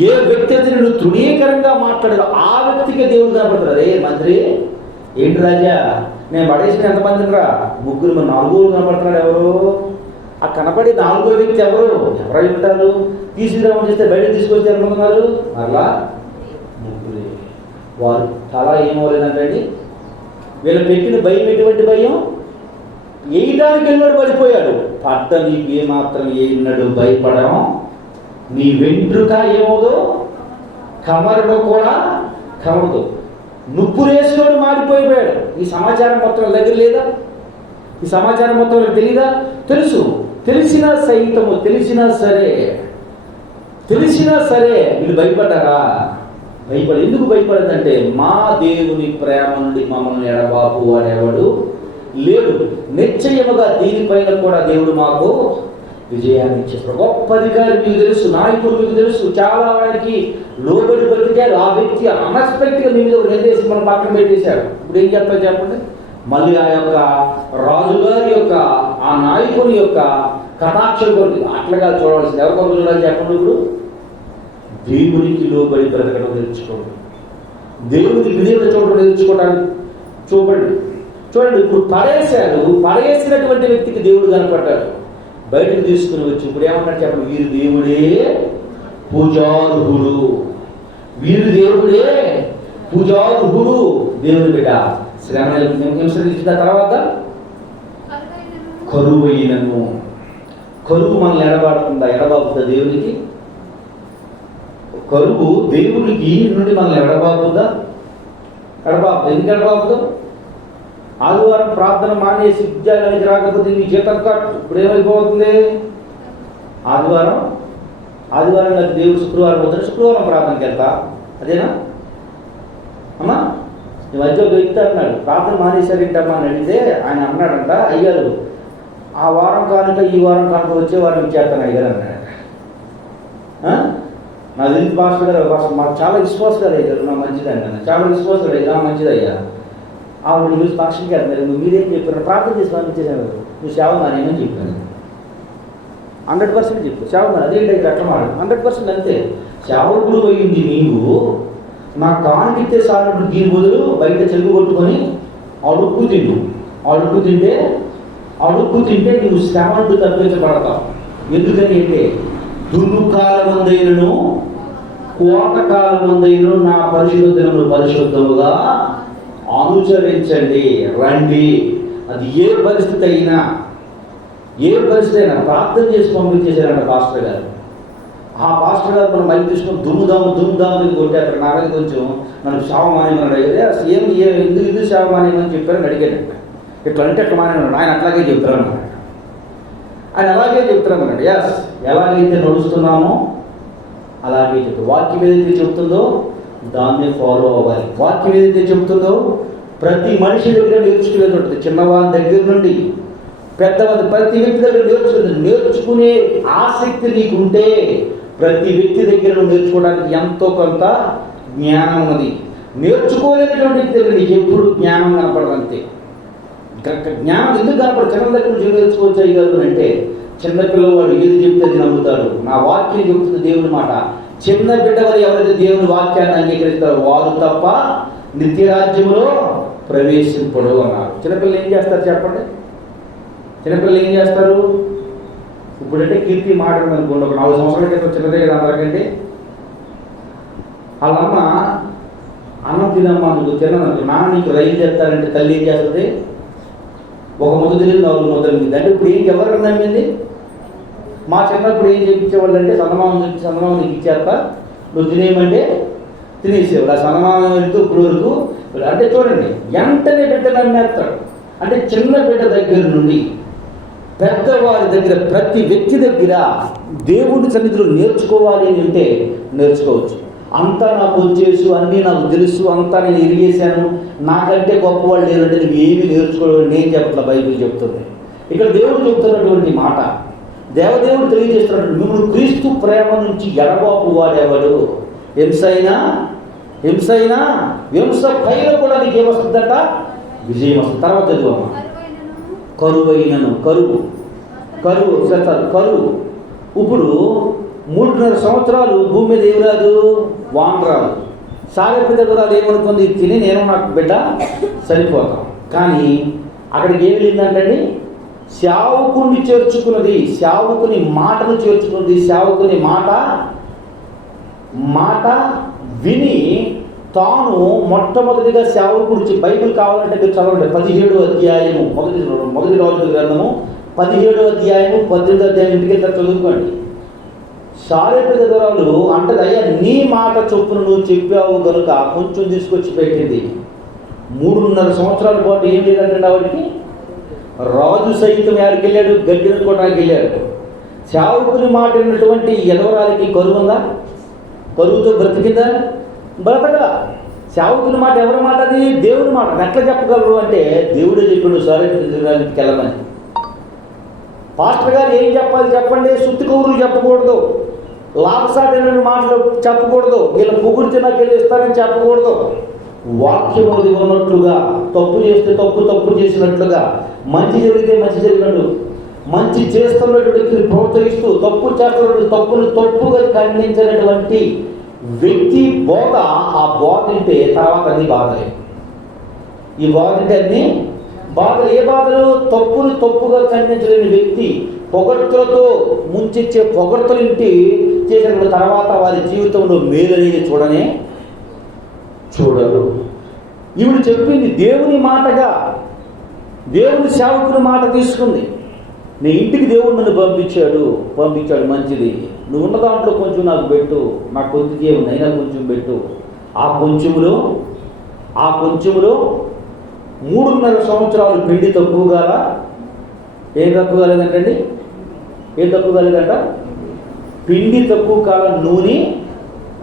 ఏ వ్యక్తి అయితే నిన్ను తృణీకరంగా మాట్లాడారో ఆ వ్యక్తికే దేవుడు కనపడతాడు. అరే మంత్రి, ఏంటి రాజా నేను పడేసిన ఎంతమందిని రా? 3, 4 కనపడుతున్నాడు. ఎవరు ఆ కనపడి 4వ వ్యక్తి? ఎవరై ఉంటారు? తీసుకురామని చేస్తే బయటకు తీసుకొచ్చి అనుకుంటున్నారు. మరలా 3 వారు తల ఏమవ్వలేదంటండి. వీళ్ళు పెట్టిన భయం ఎటువంటి భయం? వేయడానికి వెళ్ళాడు, పడిపోయాడు. పడ్డ నీకు ఏమాత్రం ఏన్నాడు భయపడడం. నీ వెంట్రుక ఏమవుదో కమరడు కూడా కమరదు. నుప్పురేసినోడు మారిపోయిపోయాడు. ఈ సమాచారం మొత్తం దగ్గర లేదా? ఈ సమాచారం మొత్తం తెలీదా? తెలుసు. తెలిసినా సరే వీళ్ళు భయపడ్డారా? ఎందుకు భయపడదంటే మా దేవుని ప్రేమ నుండి మమ్మల్ని ఎడబాపు అనేవాడు లేడు. నిశ్చయముగా దీనిపైన కూడా దేవుడు మాకు విజయాన్ని ఇచ్చేస్తాడు. గొప్ప అధికారి మీకు తెలుసు, నాయకుడు మీకు తెలుసు, చాలా వాడికి లోబడి బతికారు. ఆ వ్యక్తి అన్ఎక్స్పెక్ట్గా మీ మీద ఒక నిర్దేశం మనం పక్కన పెట్టేశాడు. ఇప్పుడు ఏం చెప్తారు చెప్పండి? మళ్ళీ ఆ యొక్క రాజుగారి యొక్క ఆ నాయకుని యొక్క కటాక్షం కొరకు అట్లగా చూడవలసింది. ఎవరి కొరకు చూడాలి చెప్పండి? ఇప్పుడు దేవునికి లోబడి బ్రతకడం నేర్చుకోండి, దేవునికి విధేయత చూడడం నేర్చుకోవడానికి చూడండి. ఇప్పుడు పడేసినటువంటి వ్యక్తికి దేవుడు కనపడ్డాడు. బయటకు తీసుకుని వచ్చి ఇప్పుడు ఏమన్నాడు చెప్పండి? వీరు దేవుడే పూజార్హుడు. దేవుని బిడ్డ శ్రమ హింస తర్వాత కరువు మనల్ని ఎడబాపుతుందా? దేవునికి కరువు దేవునికి నుండి మనల్ని ఎడబాపుతుందా? ఎందుకు ఎడబాపుతాం? ఆదివారం ప్రార్థన మానేసి ఉద్యోగానికి రాకపోతే నీ జీతం కట్. ఇప్పుడు ఏమైపోతుంది? ఆదివారం నాకు దేవుడు శుక్రవారం వద్దని శుక్రవారం ప్రార్థనకి వెళ్తా. అదేనా? అమ్మా ఈ మధ్య ఒక వ్యక్తి అన్నాడు, ప్రార్థన మానేశారేంటమ్మా అని అడిగితే ఆయన అన్నాడంట, అయ్యారు ఆ వారం కానుక ఈ వారం కానుక వచ్చే వారం ఇచ్చేస్తాను అయ్యారు అన్నాడు. నా తెలిసి పాస్టర్ గారు మాకు చాలా విశ్వాసాలు అయ్యారు, నా మంచిదండి అన్న, చాలా విశ్వాసాలు అయ్యా, మంచిది అయ్యా. ఆవిడ ఈరోజు పక్షంకి వెళ్తున్నారు, మీరేం చెప్పారు, ప్రార్థన చేసి పంపించేసాను, నువ్వు సేవ మానేమని చెప్పాను. 100% చెప్పు సేవ మానే, అదేంటి అట్లా మాట 100% అంతే. సేవకుడు పోయింది నీవు, నా కానికితే సార్లు దీని బదులు బయట చెరుగు కొట్టుకొని అడుక్కు తింటే నువ్వు శ్రమంటు తప్పించబడతావు. ఎందుకని అంటే దుర్ముఖాలమందైనను కోటకాలమందైనను నా పరిశుద్ధమును పరిశుద్ధముగా అనుసరించండి రండి. అది ఏ పరిస్థితి అయినా ప్రార్థన చేసి పంపించేశారంట పాస్టర్ గారు. ఆ పాస్టర్ గారు మనం మైక్ తీసుకొని దుమ్ముదాము కొట్టేస్తారు. నాకది కొంచెం నన్ను సేవ మానేమని అడిగితే అసలు ఎందుకు సేవ మానేమని చెప్పారని అడిగాడంట. ఇట్లా అంటే అట్లా మానేమన్నాడు. ఆయన అట్లాగే చెప్తారన్నమాట. ఆయన అలాగే చెప్తారన్నమాట. ఎస్, ఎలాగైతే నడుస్తున్నామో అలాగే చెప్తారు. వాక్యం ఏదైతే చెప్తుందో దాన్నే ఫాలో అవ్వాలి. వాక్యం ఏదైతే చెప్తుందో ప్రతి మనిషి దగ్గర నేర్చుకునేది ఉంటుంది. చిన్నవారి దగ్గర నుండి పెద్దవారి ప్రతి వ్యక్తి దగ్గర నేర్చుకునే ఆసక్తి నీకుంటే ప్రతి వ్యక్తి దగ్గర నేర్చుకోవడానికి ఎంతో కొంత జ్ఞానం ఉన్నది. నేర్చుకోలేనటువంటి వ్యక్తి దగ్గర నీకు ఎప్పుడు జ్ఞానం కనపడదు. అంతే. జ్ఞానం ఎందుకు కనపడదు? చిన్న దగ్గర నుంచి నేర్చుకోవచ్చు అయ్యారు అంటే చిన్నపిల్లవాడు ఏది చెప్తే అది నమ్ముతాడు. నా వాక్యం చెప్తుంది దేవుని మాట. చిన్న బిడ్డవారు ఎవరైతే దేవుని వాక్యాన్ని అంగీకరిస్తారో వారు తప్ప నిత్యరాజ్యంలో ప్రవేశింపడు అన్నారు. చిన్నపిల్లలు ఏం చేస్తారు చెప్పండి? చిన్నపిల్లలు ఏం చేస్తారు? ఇప్పుడంటే కీర్తి మాట్లాడడం అనుకోండి, ఒక 4 సంవత్సరాల క్రితం చిన్నదే కదా అందరికంటే. వాళ్ళమ్మ అన్నం తినమ్మా నువ్వు తినను, నాన్న నీకు రైలు చేస్తారంటే తల్లి ఏం చేస్తుంది? ఒక ముద్ద తిరిగి 4 ముద్దలు తింది. అంటే ఇప్పుడు ఏం ఎవరు నమ్మింది? మా చిన్నప్పుడు ఏం చెప్పించేవాళ్ళు అంటే చందమామ నీకు ఇచ్చేస్తా, నువ్వు తినేయమంటే తినేసేవాళ్ళు. ఆ చందమామ వెళ్తూ ఇప్పుడు వరకు అంటే చూడండి వెంటనే బిడ్డ నమ్మేస్తాడు. అంటే చిన్న బిడ్డ దగ్గర నుండి పెద్దవారి దగ్గర ప్రతి వ్యక్తి దగ్గర దేవుడి సన్నిధిలో నేర్చుకోవాలి అని అంటే నేర్చుకోవచ్చు. అంతా నాకు వచ్చేసు, అన్నీ నాకు తెలుసు, అంతా నేను ఎరిగేశాను, నాకంటే గొప్పవాళ్ళు లేదంటే నువ్వు ఏమీ నేర్చుకోవాలి నేను చెప్పట్లా. బైబిల్ చెప్తుంది. ఇక్కడ దేవుడు చెప్తున్నటువంటి మాట, దేవదేవుడు తెలియజేస్తున్నట్టు మిమ్మల్ని క్రీస్తు ప్రేమ నుంచి ఎడబాపు వాడేవాడు హింస పైన కూడా నీకు ఏమొస్తుందట? విజయం వస్తుంది. తర్వాత చదువు. కరువు. ఇప్పుడు 3.5 సంవత్సరాలు భూమి మీద ఏమి రాదు? వాన రాదు. సాగెప్పి దగ్గర ఏమనుకుంది? తిని నేను నాకు బిడ్డ సరిపోతాం. కానీ అక్కడికి ఏమి లేదంటండి, సేవకుని చేర్చుకున్నది, సేవకుని మాటను చేర్చుకున్నది. సేవకుని మాట విని తాను మొట్టమొదటిగా సేవకుడికి బైబిల్ కావాలంటే మీరు చదవండి. 17వ అధ్యాయము మొదటి రాజుల గ్రంథము 17వ అధ్యాయము 18వ అధ్యాయం ఇంటికి వెళ్తారు, చదువుకోండి. సారెప్పు దగ్గరాలు అంటది, అయ్యా నీ మాట చొప్పున నువ్వు చెప్పావు కనుక కొంచెం తీసుకొచ్చి పెట్టింది. 3.5 సంవత్సరాల పాటు ఏం లేదంటే వాడికి రాజు సైతం ఎవరికి వెళ్ళాడు? గడ్డిన కొట్టడానికి వెళ్ళాడు. సేవకుని మాట విన్నటువంటి ఎదవరాలికి కరువు ఉందా? కరువుతో బ్రతికిందా? బ్రతకలా. సేవకుని మాట ఎవరి మాట? అది దేవుని మాట. ఎట్లా చెప్పగలరు అంటే దేవుడే చెప్పాడు సారెప్పుకి వెళ్ళమని. పాస్టర్ గారు ఏం చెప్పాలి చెప్పండి? సుత్తి కౌరులు చెప్పకూడదు, లాభసాటైన మాటలు చెప్పకూడదు, వీళ్ళ పొగుడితే నాకు వెళ్ళి ఇస్తారని చెప్పకూడదు. వాక్యం అది ఉన్నట్లుగా, తప్పు చేస్తే తప్పు చేసినట్లుగా, మంచి జరిగితే మంచి జరిగినట్టు, మంచి చేస్తున్నటువంటి ప్రోత్సహిస్తూ, తప్పు చేస్తున్నటువంటి తప్పుగా ఖండించినటువంటి వ్యక్తి బోధ. ఆ బోధ అంటే తర్వాత అన్ని బాధలే. ఈ బోధ అంటే అన్ని బాధలు. ఏ బాధలు? తప్పుగా ఖండించలేని వ్యక్తి పొగడ్తలతో ముంచెచ్చే పొగడ్తలు ఇంటి చేసిన తర్వాత వారి జీవితంలో మేలు అనేది చూడరు. ఈవిడ చెప్పింది దేవుని మాటగా, దేవుని సేవకుని మాట తీసుకుంది. నీ ఇంటికి దేవుడు నన్ను పంపించాడు మంచిది, నువ్వు ఉన్న దాంట్లో కొంచెం నాకు పెట్టు, నాకు కొద్దిగా ఉంది అయినా కొంచెం పెట్టు. ఆ కొంచెంలో 3.5 సంవత్సరాలు పిండి తక్కువ కాల. ఏం తక్కువ కాలేదంటండి? ఏం తక్కువ కాలేదంట? పిండి తక్కువ కాలం నూనె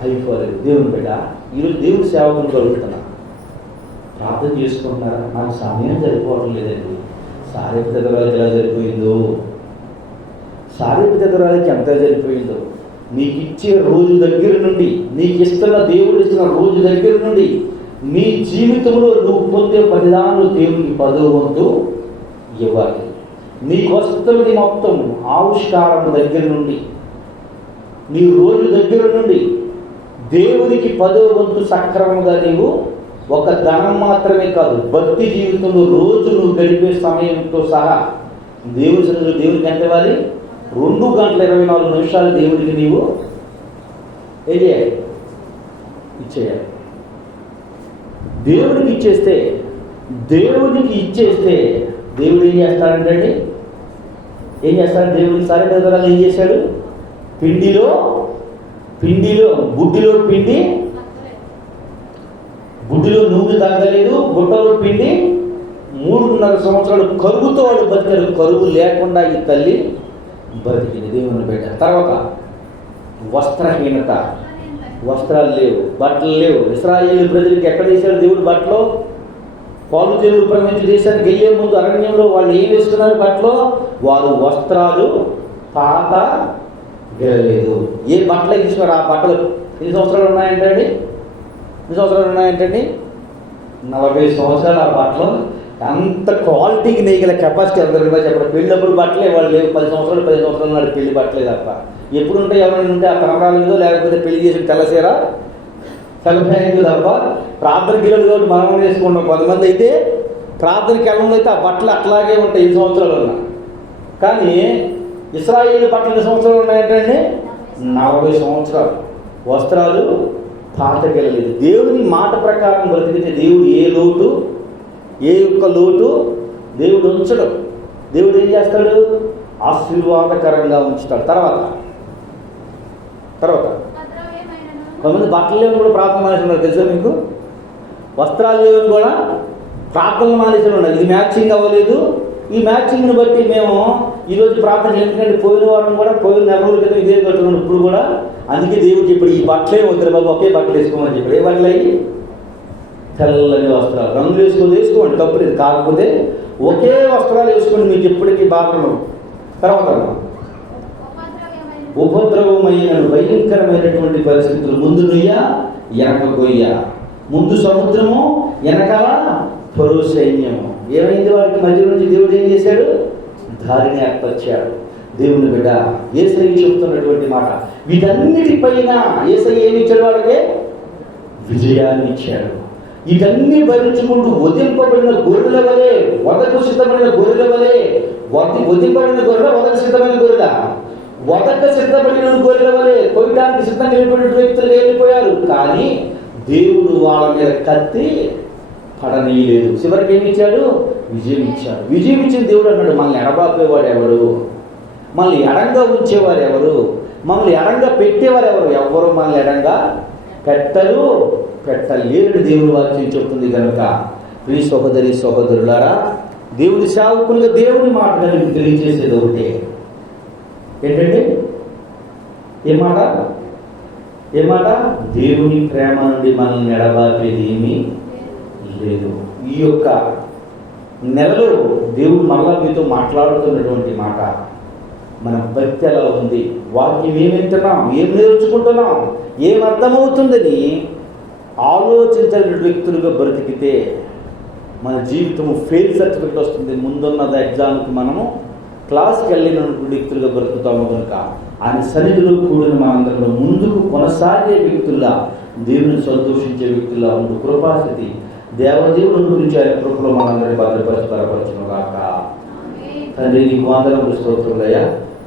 అయిపోలేదు. దేవుని బిడ్డ, ఈరోజు దేవుడి సేవకుని కలుగుతున్నా. ప్రార్థన చేసుకుంటున్నారా? నాకు సమయం సరిపోవటం లేదండి. సారెపు చదవరాలకి ఎలా సరిపోయిందో, సారెపు చదవరాలకి ఎంత సరిపోయిందో, నీకు ఇచ్చే రోజు దగ్గర నుండి, నీకు ఇస్తున్న దేవుడు ఇస్తున్న రోజు దగ్గర నుండి నీ జీవితంలో నువ్వు పొందే ప్రతిదానులు దేవునికి 10వ వంతు ఇవ్వాలి. నీకు వస్తున్నది మొత్తం ఆవిష్కారం దగ్గర నుండి, నీ రోజు దగ్గర నుండి దేవునికి 10వ వంతు సక్రమంగా నీవు ఒక ధనం మాత్రమే కాదు, భక్తి జీవితంలో రోజు నువ్వు గడిపే సమయంతో సహా దేవుని సన్నిధిలో దేవునికి ఎంత ఇవ్వాలి? 2 గంటల 24 నిమిషాలు దేవుడికి నీవు ఏం చేయాలి? ఇచ్చేయాలి. దేవుడికి ఇచ్చేస్తే దేవుడు ఏం చేస్తాడంటే, ఏం చేస్తాడు? దేవుడికి సరే ఏం చేశాడు? బుడ్డిలో పిండి, బుడ్డిలో నూనె తగ్గలేదు, బుట్టలో పిండి 3.5 సంవత్సరాలు కరువుతో వాడు బతికారు. కరువు లేకుండా ఈ తల్లి బతికింది, దేవుని బిడ్డ. తర్వాత వస్త్రహీనత, వస్త్రాలు లేవు, బట్టలు లేవు. ఇశ్రాయేలు ప్రజలకు ఎక్కడ వేశాడు దేవుడు బట్టలు? పాలు చెరువు ప్రపంచ దేశానికి వెళ్ళే ముందు అరణ్యంలో వాళ్ళు ఏం వేస్తున్నారు బట్టలు? వారు వస్త్రాలు పాత గెలలేదు. ఏ బట్టలు తీసుకున్నారు? ఆ బట్టలు ఎన్ని సంవత్సరాలు ఉన్నాయంటండి? 40 సంవత్సరాలు ఆ బట్టలు. అంత క్వాలిటీకి నెయ్యగల కెపాసిటీ అందరూ చెప్పడం. పెళ్ళప్పుడు బట్టలే వాళ్ళు లేవు. 10 సంవత్సరాలు నాడు పెళ్లి బట్టలే తప్ప. ఎప్పుడు ఉంటే ఎవరైనా ఉంటే ఆ తరంగాలు ఏదో, లేకపోతే పెళ్లి చేసి తెల్లసీర తలపేందు తప్ప ప్రార్థనకి వెళ్ళదు కాబట్టి మనం వేసుకుంటాం. కొంతమంది అయితే ప్రార్థనకి వెళ్ళడం అయితే ఆ బట్టలు అట్లాగే ఉంటాయి 5 సంవత్సరాలు ఉన్నా. కానీ ఇశ్రాయేలు బట్టలు ఎన్ని సంవత్సరాలు ఉన్నాయంటే 40 సంవత్సరాలు. వస్త్రాలు పాతకెళ్ళలేదు. దేవుని మాట ప్రకారం బ్రతికితే దేవుడు ఏ ఒక్క లోటు దేవుడు ఉంచడం. దేవుడు ఏం చేస్తాడు? ఆశీర్వాదకరంగా ఉంచుతాడు. తర్వాత కొంతమంది బట్టలు లేవని కూడా ప్రార్థన మానేస్తున్నారు తెలుసా మీకు? వస్త్రాలు లేవని కూడా ప్రార్థనలు మానేసి ఉన్నారు. ఇది మ్యాచింగ్ అవ్వలేదు. ఈ మ్యాచింగ్ని బట్టి మేము ఈరోజు ప్రార్థన ఎందుకంటే పోయిన వారం కూడా పోయిన 4 రోజుల క్రితం ఇదే కట్టుకున్నాం. ఇప్పుడు కూడా అందుకే దేవుడు చెప్పాడు ఈ బట్టలే వద్దు బాబు, ఒకే బట్టలు వేసుకోమని చెప్పాడు. ఏ బట్టలు అయ్యి? తెల్లని వస్త్రాలు. రంగులు వేసుకోండి, తప్పులేదు. కాకపోతే ఒకే వస్త్రాలు వేసుకోండి, మీకు ఎప్పటికీ బాధలు. తర్వాత ఉపద్రవమైన భయంకరమైనటువంటి పరిస్థితులు. ముందు నుయ్య, వెనక గొయ్య. ముందు సముద్రము, వెనకాల ఫరో సైన్యము. ఏమైంది? వాడికి మధ్య నుంచి దేవుడు ఏం చేశాడు? దారిని ఏర్పరిచాడు. దేవుని బిడ్డ యేసయ్య చెప్తున్నటువంటి మాట. వీటన్నిటిపైన యేసయ్య ఏమి ఇచ్చాడు? వాళ్ళకే విజయాన్ని ఇచ్చాడు. వీటన్ని భరించుకుంటూ వధింపబడిన గొర్రెల వలె, వదకు సిద్ధమైన గొర్రెల వలె, వధింపబడిన గొర్రెల, వదకు సిద్ధమైన గొర్రెల, వదక సిద్ధపడిన గొర్రెల వలె కొయ్యడానికి సిద్ధంగా వెళ్ళిపోయిన వ్యక్తులు వెళ్ళిపోయారు. కానీ దేవుడు వాళ్ళ మీద కత్తి పడనీయలేదు. చివరికి ఏమి ఇచ్చాడు? విజయం ఇచ్చాడు. విజయం ఇచ్చిన దేవుడు అన్నాడు, మనల్ని ఎడబాపేవాడు ఎవరు? మనల్ని ఎడంగా ఉంచేవారు ఎవరు? మనల్ని ఎడంగా పెట్టేవారు ఎవరు? ఎవరు మనల్ని ఎడంగా పెట్టలేని దేవుడు వాక్యం చెప్తుంది కనుక ప్రియ సహోదరి సహోదరులారా, దేవుడి సేవకులుగా దేవుని మాట కలిగి తెలియజేసేది ఒకటే. ఏంటంటే ఏ మాట? దేవుని ప్రేమ నుండి మనల్ని ఎడబాపేది ఏమీ లేదు. ఈ యొక్క నెలలో దేవుడు మళ్ళా మీతో మాట్లాడుతున్నటువంటి మాట, మన భక్తి ఎలా ఉంది, వాక్యం ఏం వింటున్నాం, ఏం నేర్చుకుంటున్నాం, ఏం అర్థమవుతుందని ఆలోచించని వ్యక్తులుగా బ్రతికితే మన జీవితము ఫెయిల్ సర్టిఫికెట్ వస్తుంది. ముందున్న ఎగ్జామ్కి మనము క్లాస్కి వెళ్ళిన వ్యక్తులుగా బ్రతుకుతాము కనుక ఆయన సన్నిధిలో కూడిన మనందరిలో ముందుకు కొనసాగే వ్యక్తుల్లా, దేవుని సంతోషించే వ్యక్తుల్లా ఉండు కృపాస్థితి దేవదేవుని గురించి ఆయన కృపలో మనందరినీ భద్రపరచను కాక. తండ్రి నీకు వందనములు స్తోత్రములయ్యా.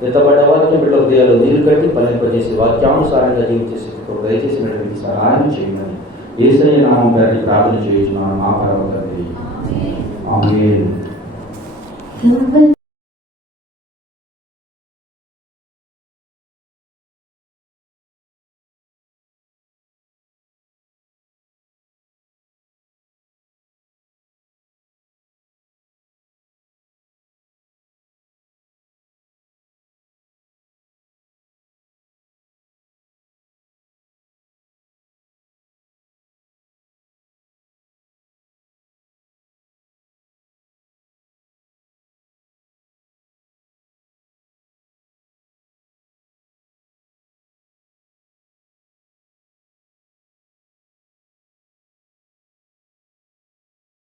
ఎత్తబడ్డ వాక్యం బిడ్డ హృదయాలు నీరు కట్టి ఫలింపజేసి వాక్యానుసారంగా జీవించే స్థితిలో దయచేసి నడిపి సహాయం చేయమని యేసయ్య నామం పేరటి ప్రార్థన చేయుచున్నాను మా పరమ తండ్రి. ఆమేన్.